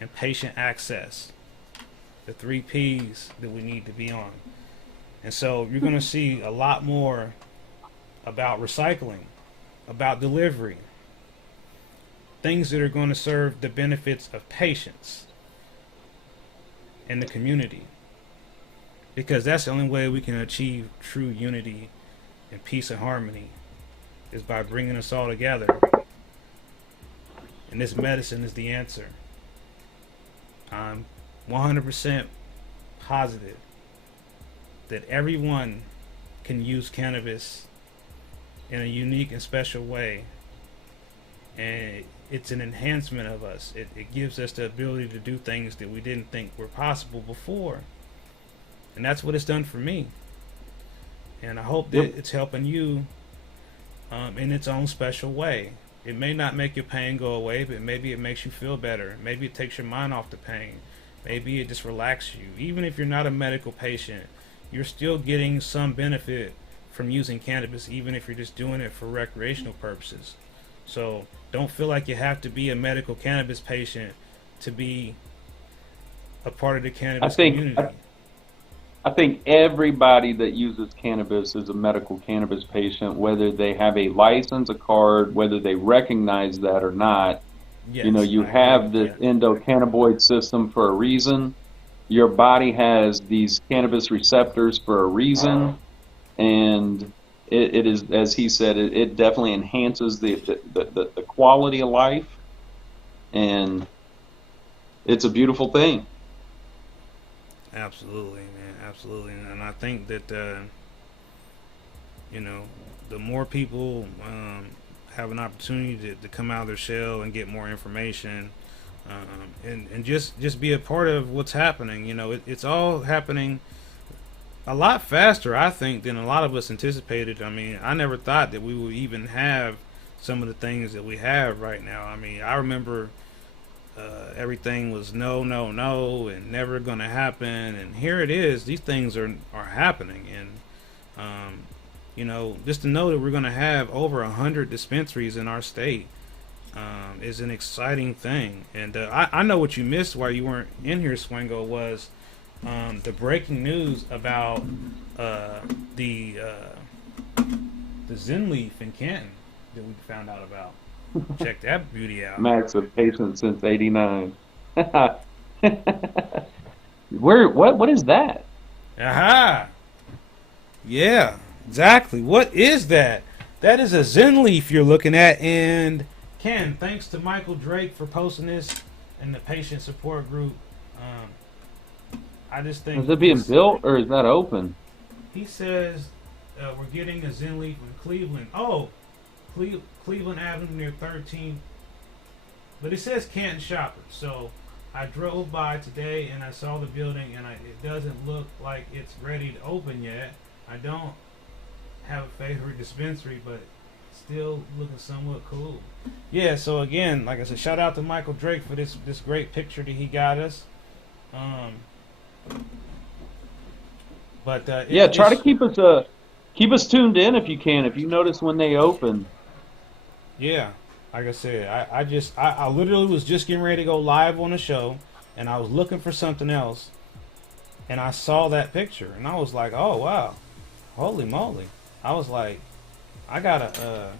and patient access. The 3 P's that we need to be on. And so you're going to see a lot more about recycling, about delivery, things that are going to serve the benefits of patients and the community. Because that's the only way we can achieve true unity and peace and harmony, is by bringing us all together. And this medicine is the answer. I'm 100% positive that everyone can use cannabis in a unique and special way, and it's an enhancement of us. It gives us the ability to do things that we didn't think were possible before, and that's what it's done for me. And I hope that it's helping you in its own special way. It may not make your pain go away, but maybe it makes you feel better. Maybe it takes your mind off the pain. Maybe it just relaxes you. Even if you're not a medical patient, you're still getting some benefit from using cannabis, even if you're just doing it for recreational purposes. So don't feel like you have to be a medical cannabis patient to be a part of the cannabis community. I think everybody that uses cannabis is a medical cannabis patient, whether they have a license, a card, whether they recognize that or not. Yes, you know, you have this endocannabinoid system for a reason. Your body has these cannabis receptors for a reason, and it is, as he said, it definitely enhances the quality of life, and it's a beautiful thing. Absolutely, man, absolutely. And I think that you know, the more people have an opportunity to come out of their shell and get more information, and just be a part of what's happening. You know, it's all happening a lot faster, I think, than a lot of us anticipated. I mean, I never thought that we would even have some of the things that we have right now. I mean, I remember everything was no, and never going to happen, and here it is. These things are happening, and you know, just to know that we're going to have over 100 dispensaries in our state is an exciting thing. And I know what you missed while you weren't in here, Swingo, was the breaking news about the Zen leaf in Canton that we found out about. Check that beauty out. Max, a patient since '89. What is that? Aha! Yeah, exactly. What is that? That is a Zen leaf you're looking at. And Ken, thanks to Michael Drake for posting this in the patient support group. I just think, is it being built or is that open? He says we're getting a Zen leaf in Cleveland. Oh, Cleveland Avenue near 13th. But it says Canton Shoppers. So I drove by today and I saw the building, and it doesn't look like it's ready to open yet. I don't have a favorite dispensary, but still looking somewhat cool. Yeah, so again, like I said, shout out to Michael Drake for this great picture that he got us. Yeah, try to keep us tuned in if you can. If you notice when they open. Yeah, like I said, I literally was just getting ready to go live on the show, and I was looking for something else, and I saw that picture, and I was like, oh wow, holy moly! I was like, we gotta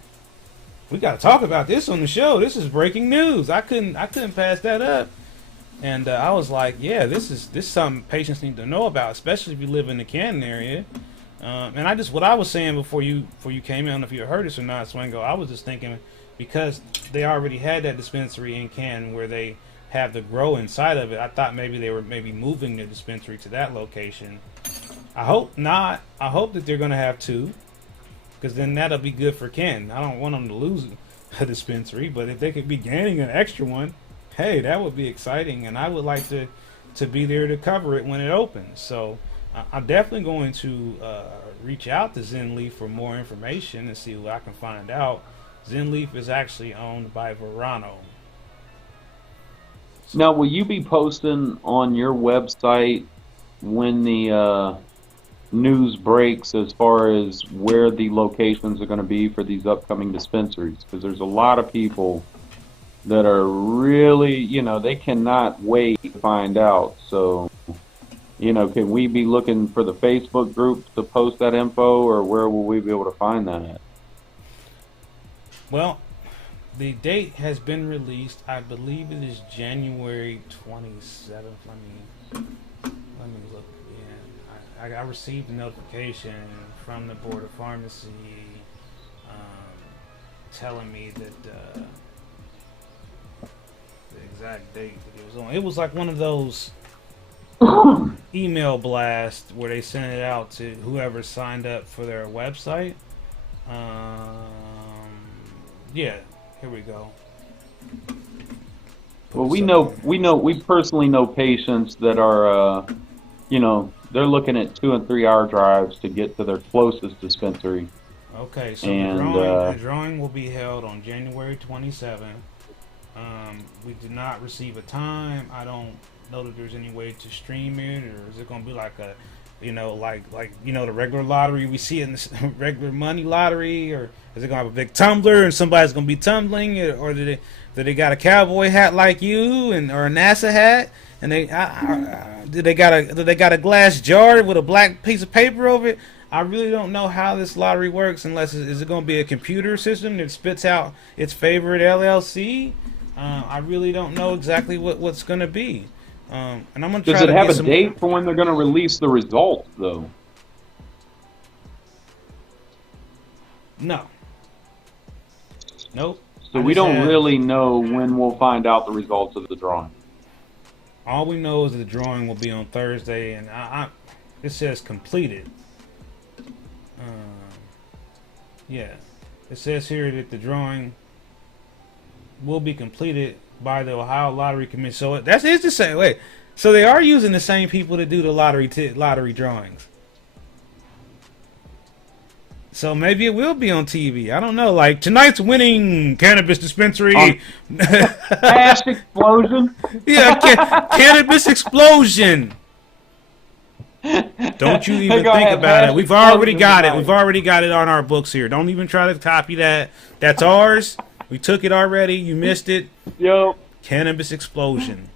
talk about this on the show. This is breaking news. I couldn't pass that up. And I was like, yeah, this is something patients need to know about, especially if you live in the Canton area. And what I was saying before you came in, I don't know if you heard this or not, Swingo, I was just thinking, because they already had that dispensary in Canton where they have the grow inside of it, I thought maybe they were moving the dispensary to that location. I hope not. I hope that they're going to have 2, because then that'll be good for Canton. I don't want them to lose a dispensary, but if they could be gaining an extra one, hey, that would be exciting, and I would like to be there to cover it when it opens. So I'm definitely going to reach out to Zen Leaf for more information and see what I can find out. Zen Leaf is actually owned by Verano. Now, will you be posting on your website when the news breaks as far as where the locations are going to be for these upcoming dispensaries? Because there's a lot of people that are really, they cannot wait to find out. So, can we be looking for the Facebook group to post that info, or where will we be able to find that at? Well, the date has been released. I believe it is January 27th. Let me look again. I received a notification from the Board of Pharmacy telling me that the exact date that it was on. It was like one of those email blasts where they send it out to whoever signed up for their website. Yeah, here we go. Well, we personally know patients that are, they're looking at 2 and 3 hour drives to get to their closest dispensary. Okay, so And, the drawing will be held on January 27th. We did not receive a time. I don't know that there's any way to stream it, or is it going to be like a, the regular lottery we see in the regular money lottery, or is it going to have a big tumbler and somebody's going to be tumbling, or do they got a cowboy hat like you, or a NASA hat, and do they got a glass jar with a black piece of paper over it? I really don't know how this lottery works, unless is it going to be a computer system that spits out its favorite LLC? I really don't know exactly what's going to be. And I'm going to try Does it to have get a date for when they're going to release the results, though? No. Nope. So we don't really know when we'll find out the results of the drawing. All we know is the drawing will be on Thursday, and it says completed. Yeah, it says here that the drawing will be completed by the Ohio Lottery Commission. So that's it's the same. Wait, so they are using the same people to do the lottery drawings. So maybe it will be on TV. I don't know. Like tonight's winning cannabis dispensary. Mass explosion. Yeah, cannabis explosion. Don't you even think about it. We've already got it. We've already got it on our books here. Don't even try to copy that. That's ours. We took it already. You missed it. Yo. Cannabis explosion.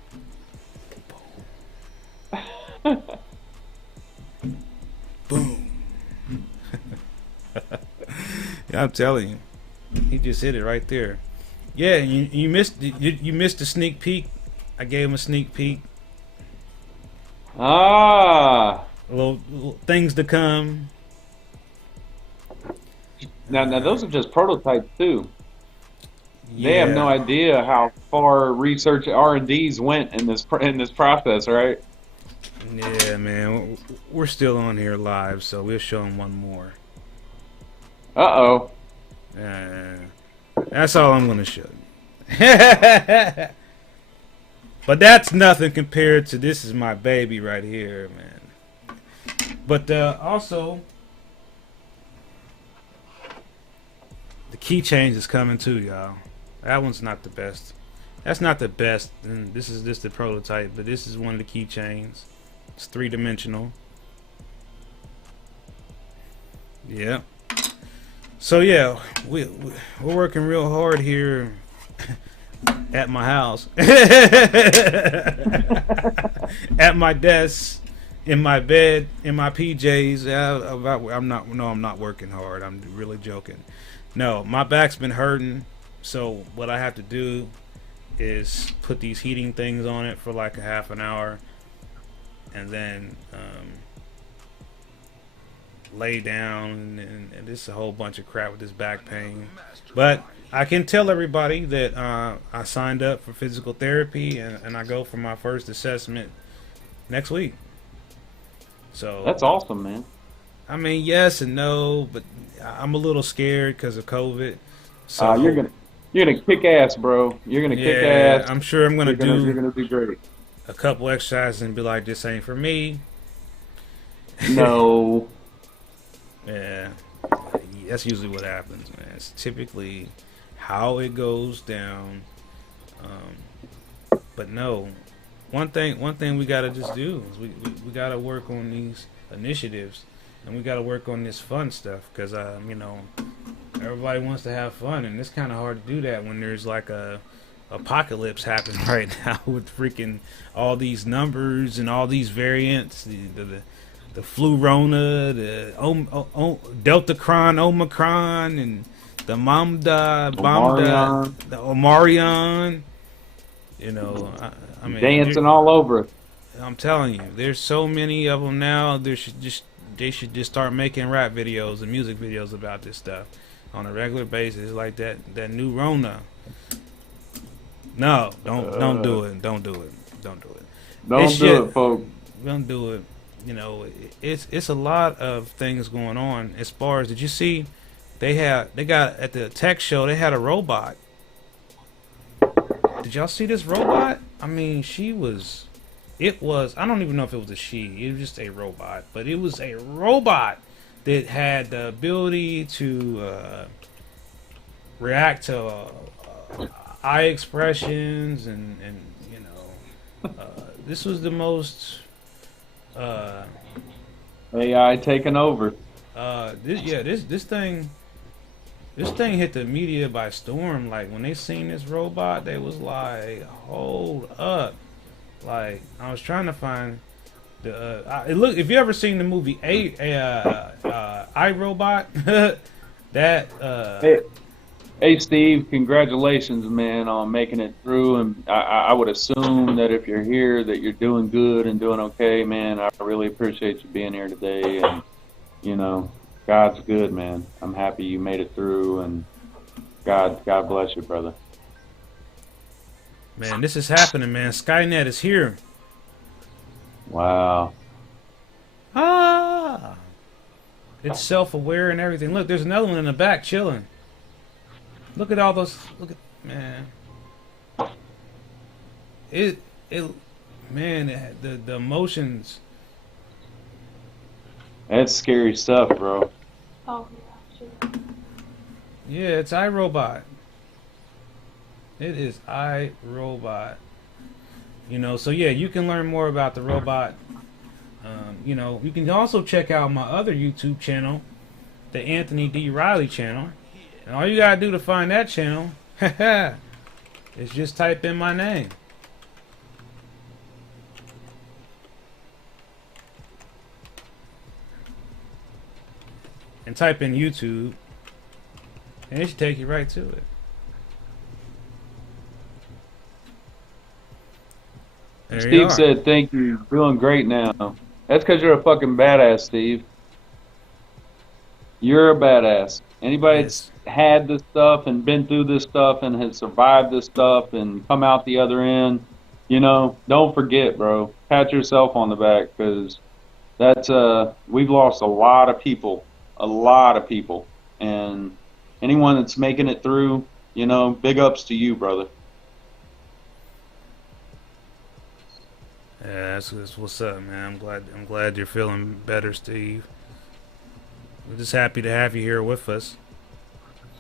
Boom. Yeah, I'm telling you. He just hit it right there. Yeah, you missed the sneak peek. I gave him a sneak peek. Little things to come. Now those are just prototypes too. Yeah. They have no idea how far research R&Ds went in this process, right? Yeah, man. We're still on here live, so we'll show them one more. Uh-oh. That's all I'm gonna show you. But that's nothing compared to this is my baby right here, man. But also, the keychains is coming too, y'all. That one's not the best. That's not the best. And this is just the prototype, but this is one of the keychains. It's 3-dimensional. Yeah. So yeah, we're working real hard here at my house, at my desk, in my bed, in my PJs. I'm not working hard. I'm really joking. No, my back's been hurting, so what I have to do is put these heating things on it for like a half an hour, and then lay down, and it's a whole bunch of crap with this back pain. But I can tell everybody that I signed up for physical therapy, and I go for my first assessment next week. So that's awesome, man. I mean, yes and no, but I'm a little scared because of COVID. So you're gonna kick ass, bro. You're gonna kick ass. I'm sure I'm gonna do. You're gonna do great. A couple exercises and be like, this ain't for me. No. Yeah, that's usually what happens, man. It's typically how it goes down. But no, one thing we gotta just do is we gotta work on these initiatives, and we gotta work on this fun stuff, because everybody wants to have fun, and it's kind of hard to do that when there's like a apocalypse happening right now with freaking all these numbers and all these variants. The flu-rona, the Delta-cron, Omicron, and the Omarion. the Omarion. You know, I mean, Dancing all over it. I'm telling you, there's so many of them now. They should just start making rap videos and music videos about this stuff on a regular basis, like that new Rona. No, don't do it. Don't do it. Don't do it. Don't do it, folks. Don't do it. You know, it's a lot of things going on. As far as, did you see, they got at the tech show, they had a robot. Did y'all see this robot? I mean, I don't even know if it was a she. It was just a robot, but it was a robot that had the ability to react to eye expressions and you know, this was the most AI taking over. This thing hit the media by storm. Like, when they seen this robot, they was like, hold up. Like, I was trying to find the look, if you ever seen the movie I, Robot, that Hey Steve, congratulations, man, on making it through. And I would assume that if you're here, that you're doing good and doing okay, man. I really appreciate you being here today. And you know, God's good, man. I'm happy you made it through, and God bless you, brother. Man, this is happening, man. Skynet is here. Wow. Ah, it's self-aware and everything. Look, there's another one in the back chilling. Look at all those. Look at, man. Man, the emotions. That's scary stuff, bro. Oh, yeah, sure. Yeah, it's iRobot. It is iRobot. You know, so yeah, you can learn more about the robot. You know, you can also check out my other YouTube channel, the Anthony D. Riley channel. And all you gotta do to find that channel is just type in my name. And type in YouTube, and it should take you right to it. There you Steve are. said, thank you. Doing great now. That's because you're a fucking badass, Steve. You're a badass. Anybody that's had this stuff and been through this stuff and has survived this stuff and come out the other end, you know, don't forget, bro. Pat yourself on the back, because that's we've lost a lot of people. And anyone that's making it through, you know, big ups to you, brother. Yeah, that's what's up, man. I'm glad you're feeling better, Steve. We're just happy to have you here with us.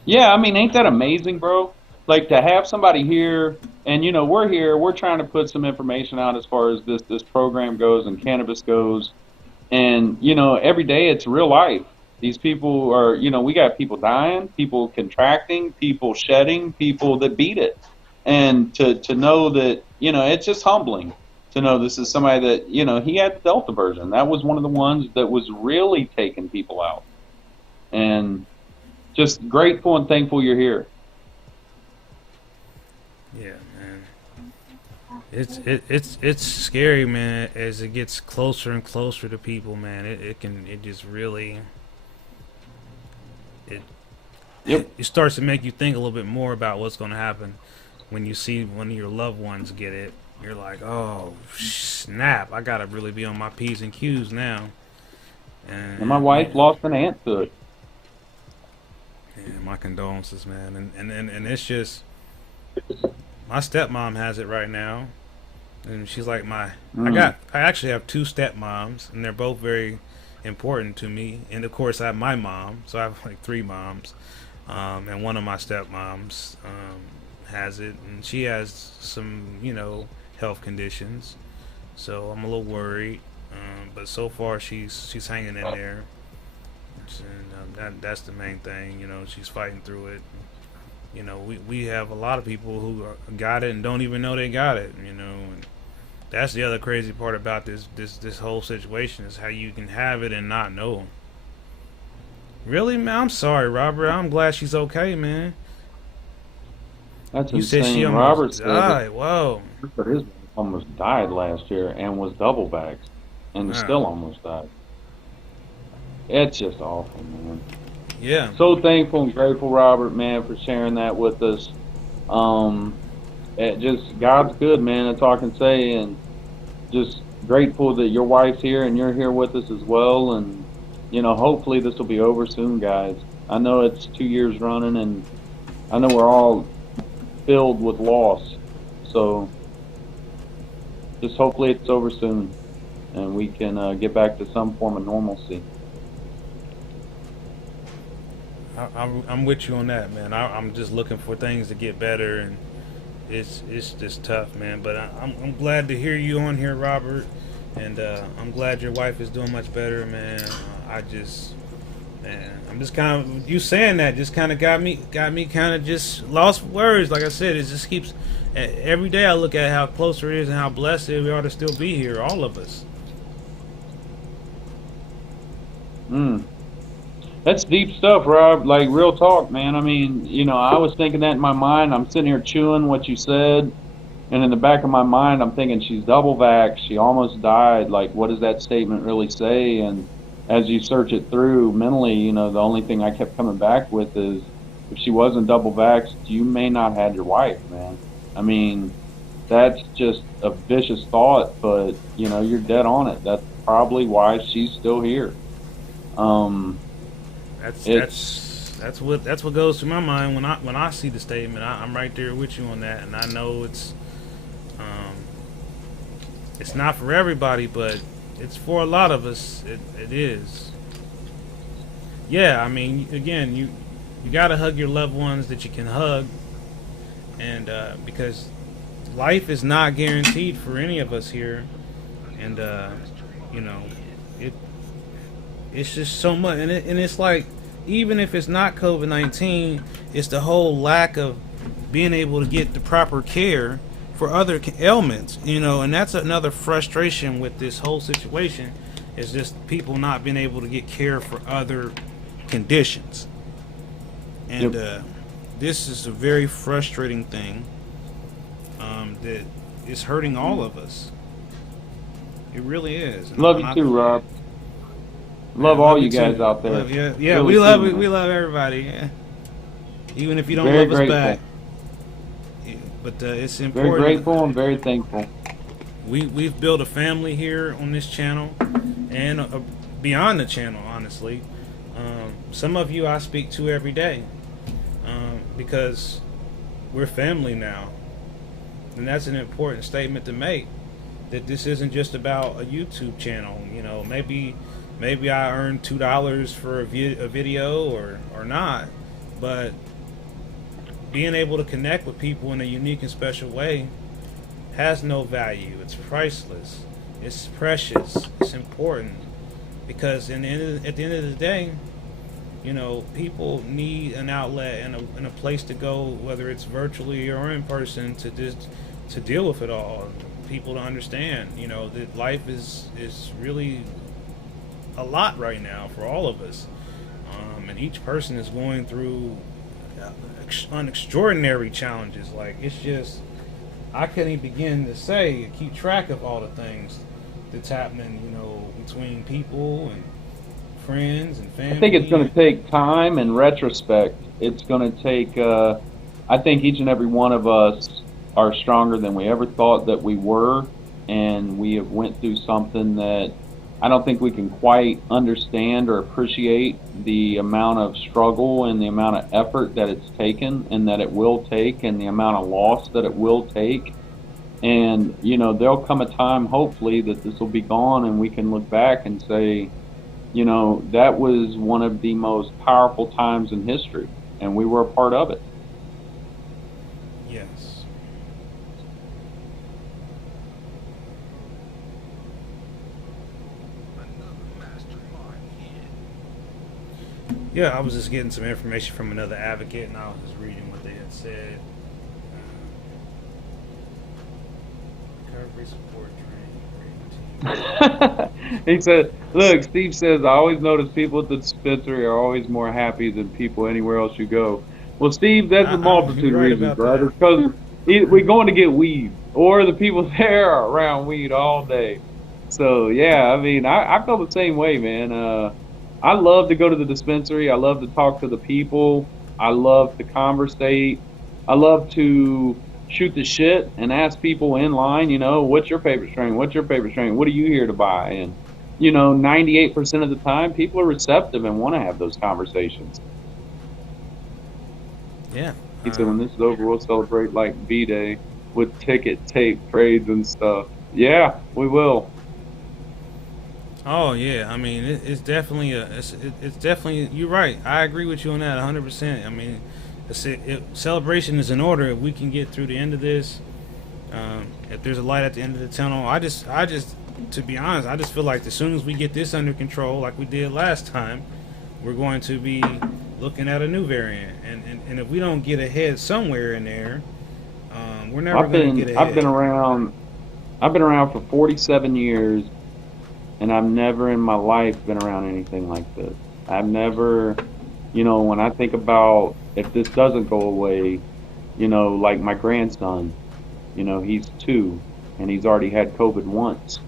Yeah, I mean, ain't that amazing, bro? Like, to have somebody here, and you know, we're here, we're trying to put some information out as far as this program goes and cannabis goes, and you know, every day it's real life. These people are, you know, we got people dying, people contracting, people shedding, people that beat it, and to know that, you know, it's just humbling to know this is somebody that, you know, he had the Delta version. That was one of the ones that was really taking people out. And just grateful and thankful you're here. Yeah, man. It's scary, man, as it gets closer and closer to people, man. It just really it starts to make you think a little bit more about what's going to happen when you see one of your loved ones get it. You're like, oh snap! I gotta really be on my P's and Q's now. And my wife lost an aunt to it. Yeah, my condolences, man. And it's just, my stepmom has it right now, and she's like I actually have two stepmoms, and they're both very important to me. And of course, I have my mom, so I have like three moms. And one of my stepmoms has it, and she has some, you know, health conditions, so I'm a little worried. But so far, she's hanging in there. And that's the main thing, you know. She's fighting through it. You know, we have a lot of people who got it and don't even know they got it. You know, and that's the other crazy part about this whole situation is how you can have it and not know. Really, man? I'm sorry, Robert. I'm glad she's okay, man. That's You said she insane. Robert almost said that died. Whoa. his wife almost died last year and was double vaxxed and Wow. still almost died. It's just awful, man. Yeah. So thankful and grateful, Robert, man, for sharing that with us. It just God's good, man. That's all I can say, and just grateful that your wife's here and you're here with us as well. And hopefully this will be over soon, guys. I know it's 2 years running, and I know we're all filled with loss. So just hopefully it's over soon, and we can get back to some form of normalcy. I'm with you on that, man. I'm just looking for things to get better, and it's just tough, man. But I'm glad to hear you on here, Robert, and I'm glad your wife is doing much better, man. I'm just kind of, you saying that just kind of got me kind of just lost words. Like I said, it just keeps every day I look at how closer it is and how blessed we are to still be here, all of us. That's deep stuff, Rob. Like, real talk, man. I mean, I was thinking that in my mind. I'm sitting here chewing what you said, and in the back of my mind, I'm thinking she's double vaxxed. She almost died. Like, what does that statement really say? And as you search it through mentally, the only thing I kept coming back with is, if she wasn't double vaxxed, you may not have your wife, man. I mean, that's just a vicious thought, but you're dead on it. That's probably why she's still here. That's what goes through my mind when I see the statement. I'm right there with you on that, and I know it's not for everybody, but it's for a lot of us. It is. Yeah, I mean, again, you gotta hug your loved ones that you can hug, and because life is not guaranteed for any of us here, and it's just so much, and it's like, even if it's not COVID-19, it's the whole lack of being able to get the proper care for other ailments, and that's another frustration with this whole situation, is just people not being able to get care for other conditions, and this is a very frustrating thing that is hurting all of us. It really is. And Love you too, Rob. Love all you guys out there. Yeah, really we love everybody. Yeah. Even if you don't love us back. Yeah, but it's important. Very grateful and very thankful. We've built a family here on this channel, and beyond the channel, honestly. Some of you I speak to every day, because we're family now, and that's an important statement to make. That this isn't just about a YouTube channel. Maybe I earn $2 for a video or not, but being able to connect with people in a unique and special way has no value. It's priceless. It's precious. It's important, because at the end of the day, people need an outlet and a place to go, whether it's virtually or in person, to deal with it all. People to understand, that life is really a lot right now for all of us, and each person is going through extraordinary challenges. Like, it's just, I can't even begin to keep track of all the things that's happening, between people and friends and family. I think it's going to take time and retrospect. It's going to take, I think each and every one of us are stronger than we ever thought that we were, and we have went through something that I don't think we can quite understand or appreciate, the amount of struggle and the amount of effort that it's taken and that it will take, and the amount of loss that it will take. And, there'll come a time, hopefully, that this will be gone and we can look back and say, that was one of the most powerful times in history, and we were a part of it. Yes. Yeah, I was just getting some information from another advocate, and I was just reading what they had said, recovery support training. He said, look, Steve says, I always notice people at the dispensary are always more happy than people anywhere else you go. Well, Steve, that's a multitude you're of right reasons, about right? that. It's because we're going to get weed, or the people there are around weed all day. So, yeah, I mean, I feel the same way, man. I love to go to the dispensary. I love to talk to the people. I love to conversate. I love to shoot the shit and ask people in line, what's your favorite strain? What's your favorite strain? What are you here to buy? And, 98% of the time, people are receptive and want to have those conversations. Yeah. He said, when this is over, we'll celebrate like B-Day with ticket tape trades and stuff. Yeah, we will. Oh yeah, I mean it's definitely it's definitely, you're right. I agree with you on that 100%. I mean, celebration is in order. If we can get through the end of this, if there's a light at the end of the tunnel, I just to be honest, I just feel like as soon as we get this under control, like we did last time, we're going to be looking at a new variant, and if we don't get ahead somewhere in there, we're never going to get ahead. I've been around for 47 years. And I've never in my life been around anything like this. I've never, when I think about if this doesn't go away, like my grandson, he's 2 and he's already had COVID once.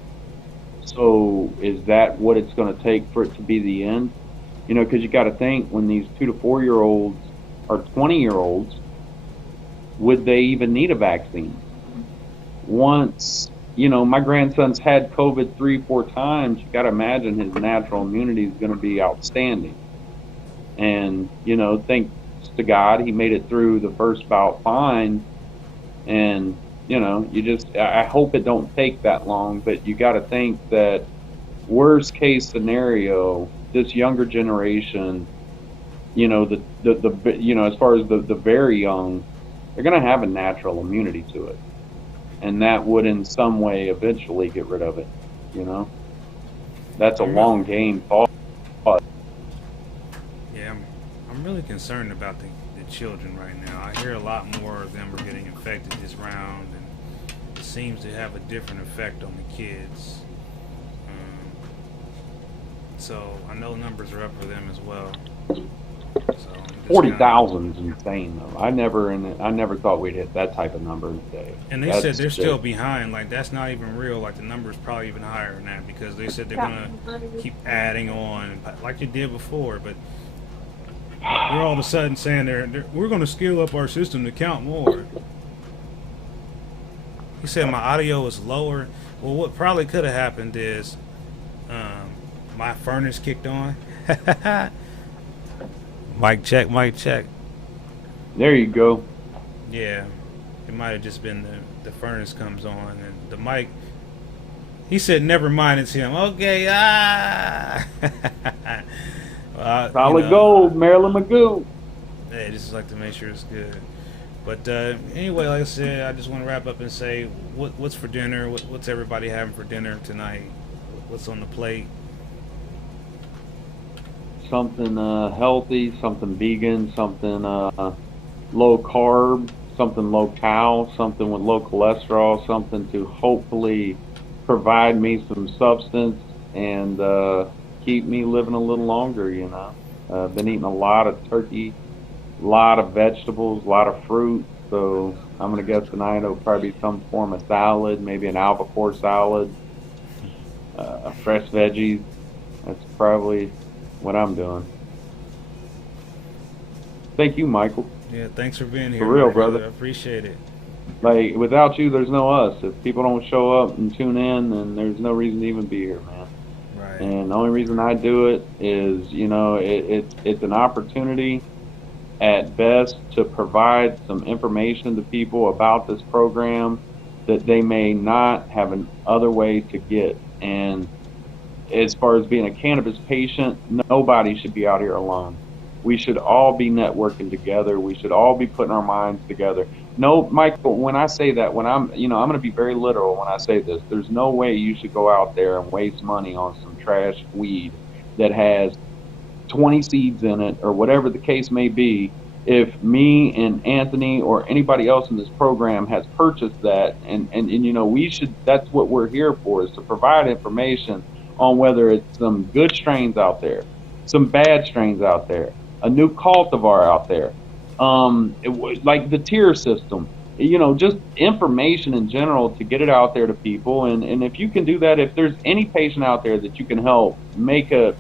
So is that what it's going to take for it to be the end? Because you got to think when these 2 to 4 year olds or 20-year-olds, would they even need a vaccine? Once my grandson's had COVID 3-4 times. You got to imagine his natural immunity is going to be outstanding. And, thanks to God, he made it through the first bout fine. And, I hope it don't take that long, but you got to think that worst case scenario, this younger generation, as far as the very young, they're going to have a natural immunity to it. And that would in some way eventually get rid of it, That's a long game thought. Yeah, I'm really concerned about the children right now. I hear a lot more of them are getting infected this round, and it seems to have a different effect on the kids. So I know numbers are up for them as well. So 40,000 is insane, though. I never thought we'd hit that type of number today. And they said they're still behind. Like, that's not even real. Like, the number's probably even higher than that, because they said they're gonna keep adding on like you did before. But they're all of a sudden saying we're gonna scale up our system to count more. He said my audio was lower. Well, what probably could have happened is my furnace kicked on. Mic check, mic check. There you go. Yeah, it might have just been the furnace comes on and the mic. He said, "Never mind, it's him." Okay, Solid gold, Marilyn Magoo. Hey, just like to make sure it's good. But anyway, like I said, I just want to wrap up and say, what's for dinner? What's everybody having for dinner tonight? What's on the plate? Something healthy, something vegan, something low carb, something low cal, something with low cholesterol, something to hopefully provide me some substance and keep me living a little longer, Been eating a lot of turkey, a lot of vegetables, a lot of fruit, so I'm going to guess tonight it'll probably be some form of salad, maybe an albacore salad, fresh veggies. That's probably what I'm doing. Thank you, Michael. Yeah, thanks for being here. For real, brother. I appreciate it. Like, without you, there's no us. If people don't show up and tune in, then there's no reason to even be here, man. Right. And the only reason I do it is, it's an opportunity at best to provide some information to people about this program that they may not have an other way to get. And as far as being a cannabis patient, nobody should be out here alone. We should all be networking together. We should all be putting our minds together. No, Michael, when I say that, I'm going to be very literal when I say this. There's no way you should go out there and waste money on some trash weed that has 20 seeds in it or whatever the case may be, if me and Anthony or anybody else in this program has purchased that, and we should, that's what we're here for, is to provide information on whether it's some good strains out there, some bad strains out there, a new cultivar out there, like the tier system, just information in general to get it out there to people. And if you can do that, if there's any patient out there that you can help make a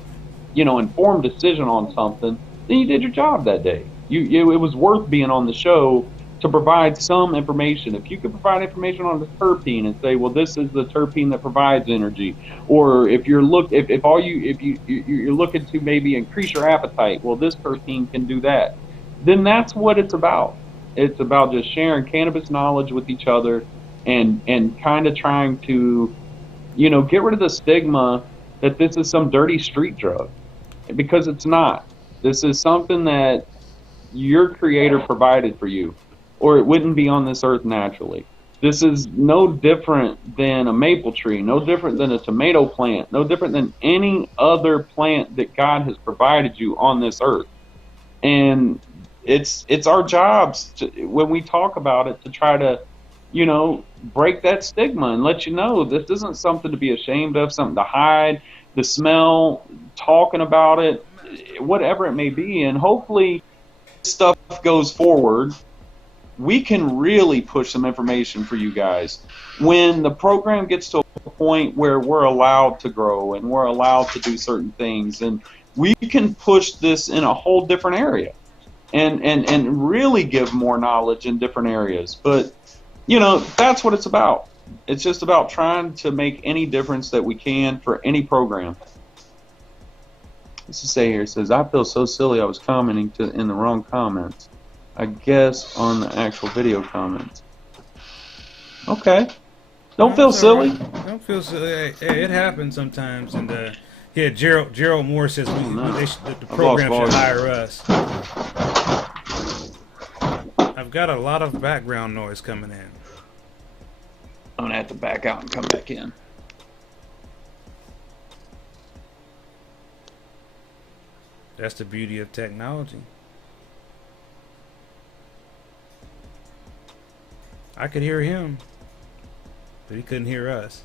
informed decision on something, then you did your job that day. It was worth being on the show to provide some information. If you could provide information on the terpene and say, well, this is the terpene that provides energy, or if you're looking to maybe increase your appetite, well, this terpene can do that. Then that's what it's about. It's about just sharing cannabis knowledge with each other, and kind of trying to, get rid of the stigma that this is some dirty street drug, because it's not. This is something that your creator provided for you, or it wouldn't be on this earth naturally. This is no different than a maple tree, no different than a tomato plant, no different than any other plant that God has provided you on this earth. And it's our jobs to, when we talk about it, to try to, break that stigma and let you know this isn't something to be ashamed of, something to hide, the smell, talking about it, whatever it may be. And hopefully stuff goes forward, we can really push some information for you guys. When the program gets to a point where we're allowed to grow and we're allowed to do certain things, and we can push this in a whole different area and really give more knowledge in different areas. But that's what it's about. It's just about trying to make any difference that we can for any program. Let's just say here, it says, I feel so silly I was commenting in the wrong comments. I guess on the actual video comments. Okay. Don't feel silly. Right. Don't feel silly. Hey, it happens sometimes. And yeah, Gerald Moore says the program should hire us. I've got a lot of background noise coming in. I'm gonna have to back out and come back in. That's the beauty of technology. I could hear him, but he couldn't hear us.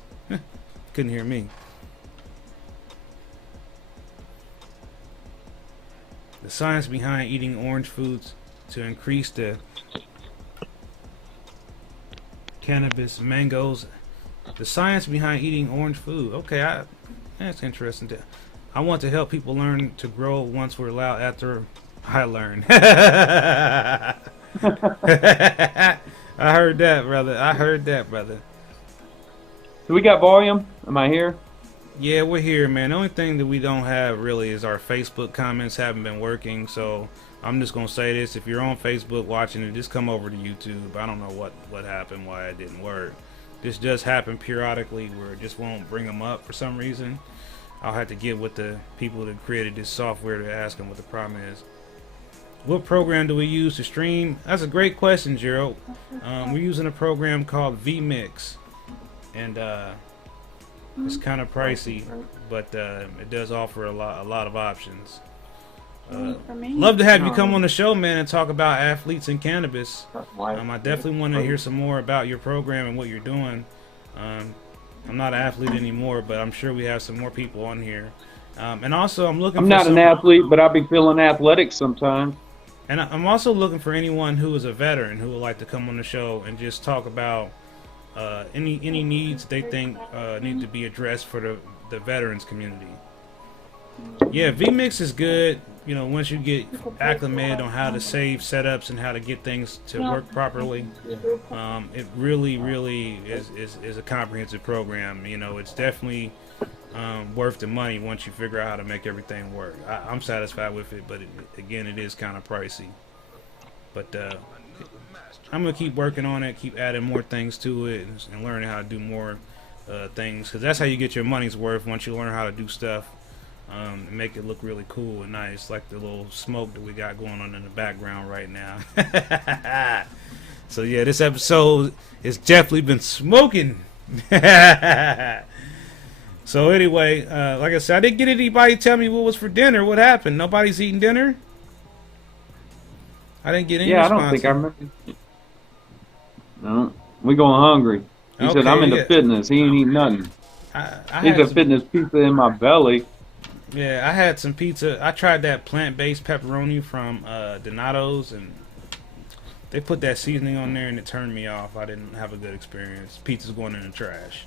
Couldn't hear me. The science behind eating orange foods to increase the cannabis, mangoes. The science behind eating orange food. Okay, that's interesting. I want to help people learn to grow once we're allowed after I learn. I heard that, brother. Do we got volume? Am I here? Yeah, we're here, man. The only thing that we don't have really is our Facebook comments haven't been working, so I'm just going to say this. If you're on Facebook watching it, just come over to YouTube. I don't know what happened, why it didn't work. This does happen periodically where it just won't bring them up for some reason. I'll have to get with the people that created this software to ask them what the problem is. What program do we use to stream? That's a great question, Gerald. We're using a program called vMix, and it's kind of pricey, but it does offer a lot of options. Love to have you come on the show, man, and talk about athletes and cannabis. I definitely want to hear some more about your program and what you're doing. I'm not an athlete anymore, but I'm sure we have some more people on here. And also, I'm not an athlete, but I'll be feeling athletic sometimes. And I'm also looking for anyone who is a veteran who would like to come on the show and just talk about any needs they think need to be addressed for the veterans community. Yeah, vMix is good. Once you get acclimated on how to save setups and how to get things to work properly, it really is a comprehensive program. It's definitely worth the money once you figure out how to make everything work. I'm satisfied with it, but again, it is kind of pricey. But I'm gonna keep working on it, keep adding more things to it, and learning how to do more things, because that's how you get your money's worth. Once you learn how to do stuff, and make it look really cool and nice, like the little smoke that we got going on in the background right now. So yeah, this episode has definitely been smoking. So anyway, like I said, I didn't get anybody tell me what was for dinner. What happened? Nobody's eating dinner? I didn't get any Yeah, I response. don't think I remember. No, we going hungry. He said, I'm into fitness. He ain't eating nothing. I He's had a some, fitness pizza in my belly. yeah, I had some pizza. I tried that plant-based pepperoni from Donato's, and they put that seasoning on there, and it turned me off. I didn't have a good experience. Pizza's going in the trash.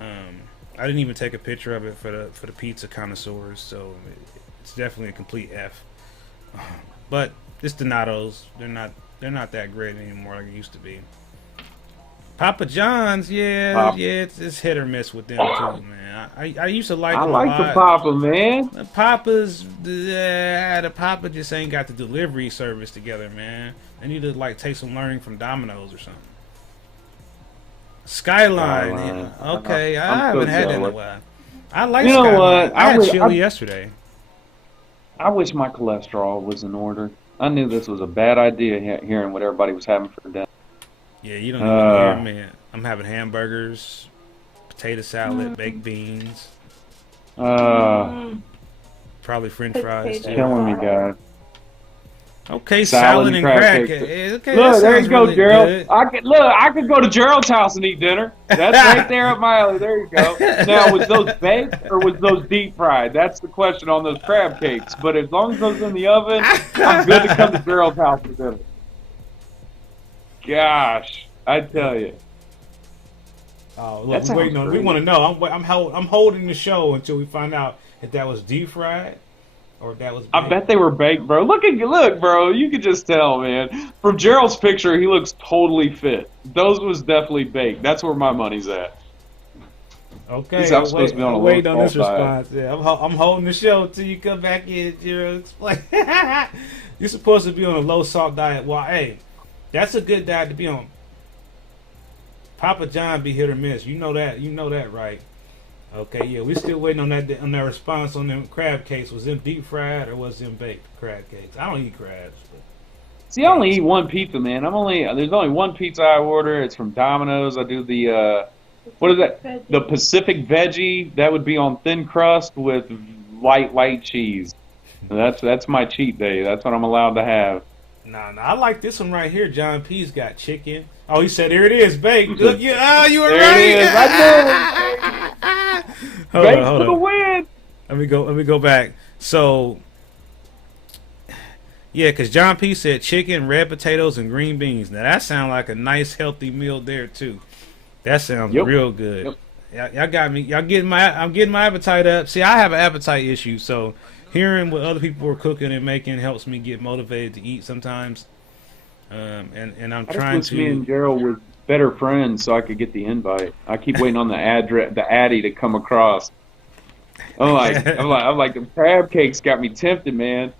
I didn't even take a picture of it for the pizza connoisseurs, so it's definitely a complete F. But it's Donato's. They're not that great anymore like it used to be. Papa John's, yeah, it's hit or miss with them too, man. I used to like I them like a lot. the Papa, man. The Papa just ain't got the delivery service together, man. They need to like take some learning from Domino's or something. Skyline, yeah. Okay, I haven't had that in a while. I like Skyline. What? I had chili yesterday. I wish my cholesterol was in order. I knew this was a bad idea hearing what everybody was having for dinner. Yeah, you don't even hear me. I'm having hamburgers, potato salad, baked beans. Probably French fries too. Killing me, guys. Okay, salad and crack. Okay, look, there you go, really Gerald. good. I could go to Gerald's house and eat dinner. That's right there up my alley. There you go. Now, was those baked or was those deep fried? That's the question on those crab cakes. But as long as those in the oven, I'm good to come to Gerald's house for dinner. Gosh, I tell you. Oh, look, we waiting on. We want to know. I'm holding the show until we find out if that was deep fried or if that was baked. I bet they were baked, bro. Look, bro. You could just tell, man. From Gerald's picture, he looks totally fit. Those was definitely baked. That's where my money's at. Okay, I'm supposed to be on a wait on this diet. response. Yeah, I'm holding the show until you come back in. Explain. You're supposed to be on a low salt diet. Well, hey, that's a good diet to be on. Papa John be hit or miss. You know that, right? Okay, yeah, we still waiting on that response on them crab cakes. Was them deep fried or was them baked crab cakes? I don't eat crabs. See, I only eat one pizza, man. There's only one pizza I order. It's from Domino's. I do the what is that? Veggie. The Pacific veggie. That would be on thin crust with light cheese. That's my cheat day. That's what I'm allowed to have. Nah, I like this one right here. John P's got chicken. Oh, he said, here it is, baked. Look, you were right. There it is. I knew it. Baked for the win. Let me go back. So, yeah, because John P said chicken, red potatoes, and green beans. Now, that sounds like a nice, healthy meal there, too. That sounds real good. Yep. Y'all got me. I'm getting my appetite up. See, I have an appetite issue, so hearing what other people are cooking and making helps me get motivated to eat sometimes. And I'm trying to. Me and Gerald were better friends, so I could get the invite. I keep waiting on the Addy to come across. I'm like the crab cakes got me tempted, man.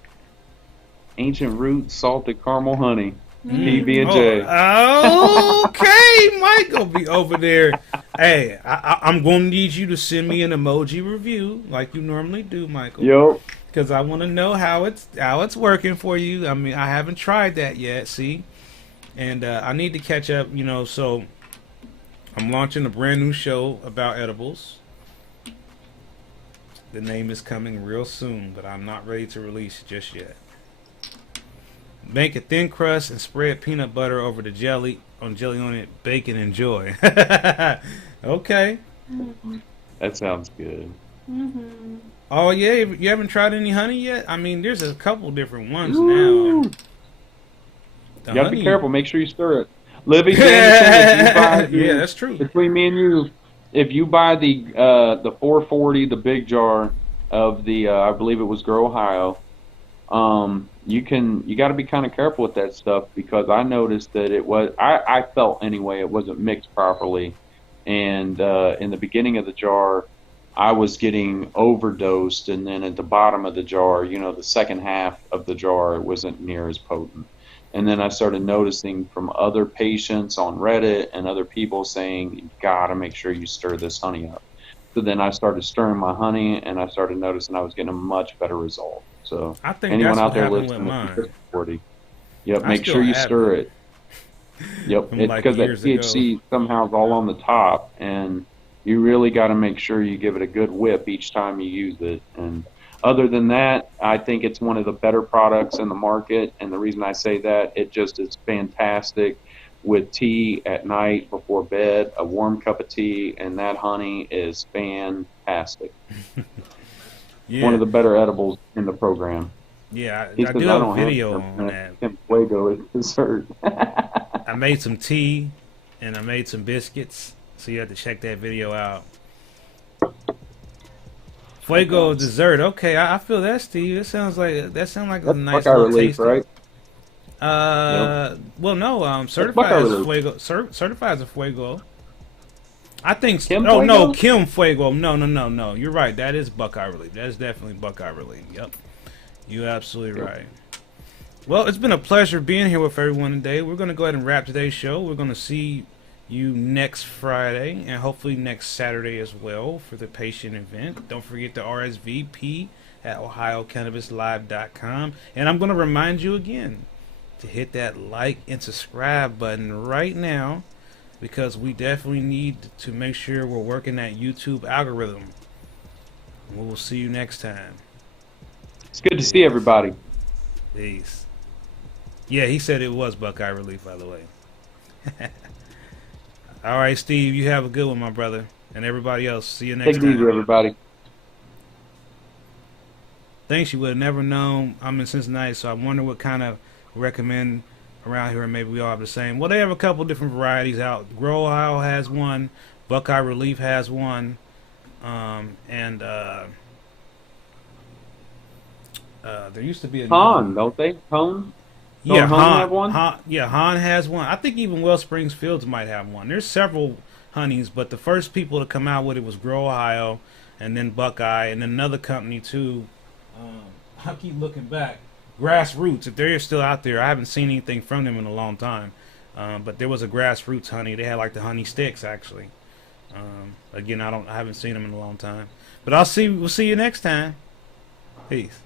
Ancient roots, salted caramel honey, PB&J. Oh, okay, Michael be over there. Hey, I'm going to need you to send me an emoji review like you normally do, Michael. Yo. Because I want to know how it's working for you. I mean, I haven't tried that yet, see? And I need to catch up, so I'm launching a brand new show about edibles. The name is coming real soon, but I'm not ready to release it just yet. Make a thin crust and spread peanut butter over the jelly on it, bake and enjoy. Okay. That sounds good. Mm-hmm. Oh, yeah? You haven't tried any honey yet? I mean, there's a couple different ones now. You gotta be careful. Make sure you stir it. Libby, yeah, that's true. Between me and you, if you buy the 440, the big jar of the, I believe it was Grow Ohio, you got to be kind of careful with that stuff because I noticed that I felt anyway it wasn't mixed properly, and in the beginning of the jar, I was getting overdosed, and then at the bottom of the jar, the second half of the jar wasn't near as potent. And then I started noticing from other patients on Reddit and other people saying, you gotta make sure you stir this honey up. So then I started stirring my honey, and I started noticing I was getting a much better result. So I think anyone that's out there what listening, happened with mine. 40, yep, make sure you stir it. Yep, because that THC somehow is all on the top, and you really got to make sure you give it a good whip each time you use it. And Other than that, I think it's one of the better products in the market, and the reason I say that, it just is fantastic with tea at night before bed, a warm cup of tea, and that honey is fantastic. Yeah. One of the better edibles in the program. Yeah, He I says, do I have a don't video have on that. Kim Fuego as dessert. I made some tea and I made some biscuits, so you have to check that video out. Fuego dessert. Okay, I feel that, Steve. That sounds like a That's nice Buckeye little Relief, tasty. right? Well, no, certified Buckeye as Relief. Fuego. Certified as a Fuego. I think. Kim Oh no, Fuego? Kim Fuego. No. You're right. That is Buckeye Relief. That is definitely Buckeye Relief. Yep. You're absolutely right. Well, it's been a pleasure being here with everyone today. We're going to go ahead and wrap today's show. We're going to see you next Friday and hopefully next Saturday as well for the patient event. Don't forget to RSVP at OhioCannabisLive.com. And I'm going to remind you again to hit that like and subscribe button right now, because we definitely need to make sure we're working that YouTube algorithm. We will see you next time. It's good to see everybody. Peace. Yeah, he said it was Buckeye Relief, by the way. All right, Steve, you have a good one, my brother. And everybody else, see you next Take it easy, time. everybody. Thanks, you would have never known. I'm in Cincinnati, so I wonder what kind of recommend around here, and maybe we all have the same. Well, they have a couple different varieties out. Grow Ohio has one. Buckeye Relief has one. There used to be a Han, don't they? Hone? Yeah, Don't Hone have one? Han has one. I think even Well Springs Fields might have one. There's several honeys, but the first people to come out with it was Grow Ohio, and then Buckeye, and then another company too. I keep looking back. Grassroots, if they're still out there, I haven't seen anything from them in a long time. But there was a Grassroots honey. They had like the honey sticks actually. Again, I haven't seen them in a long time. But we'll see you next time. Peace.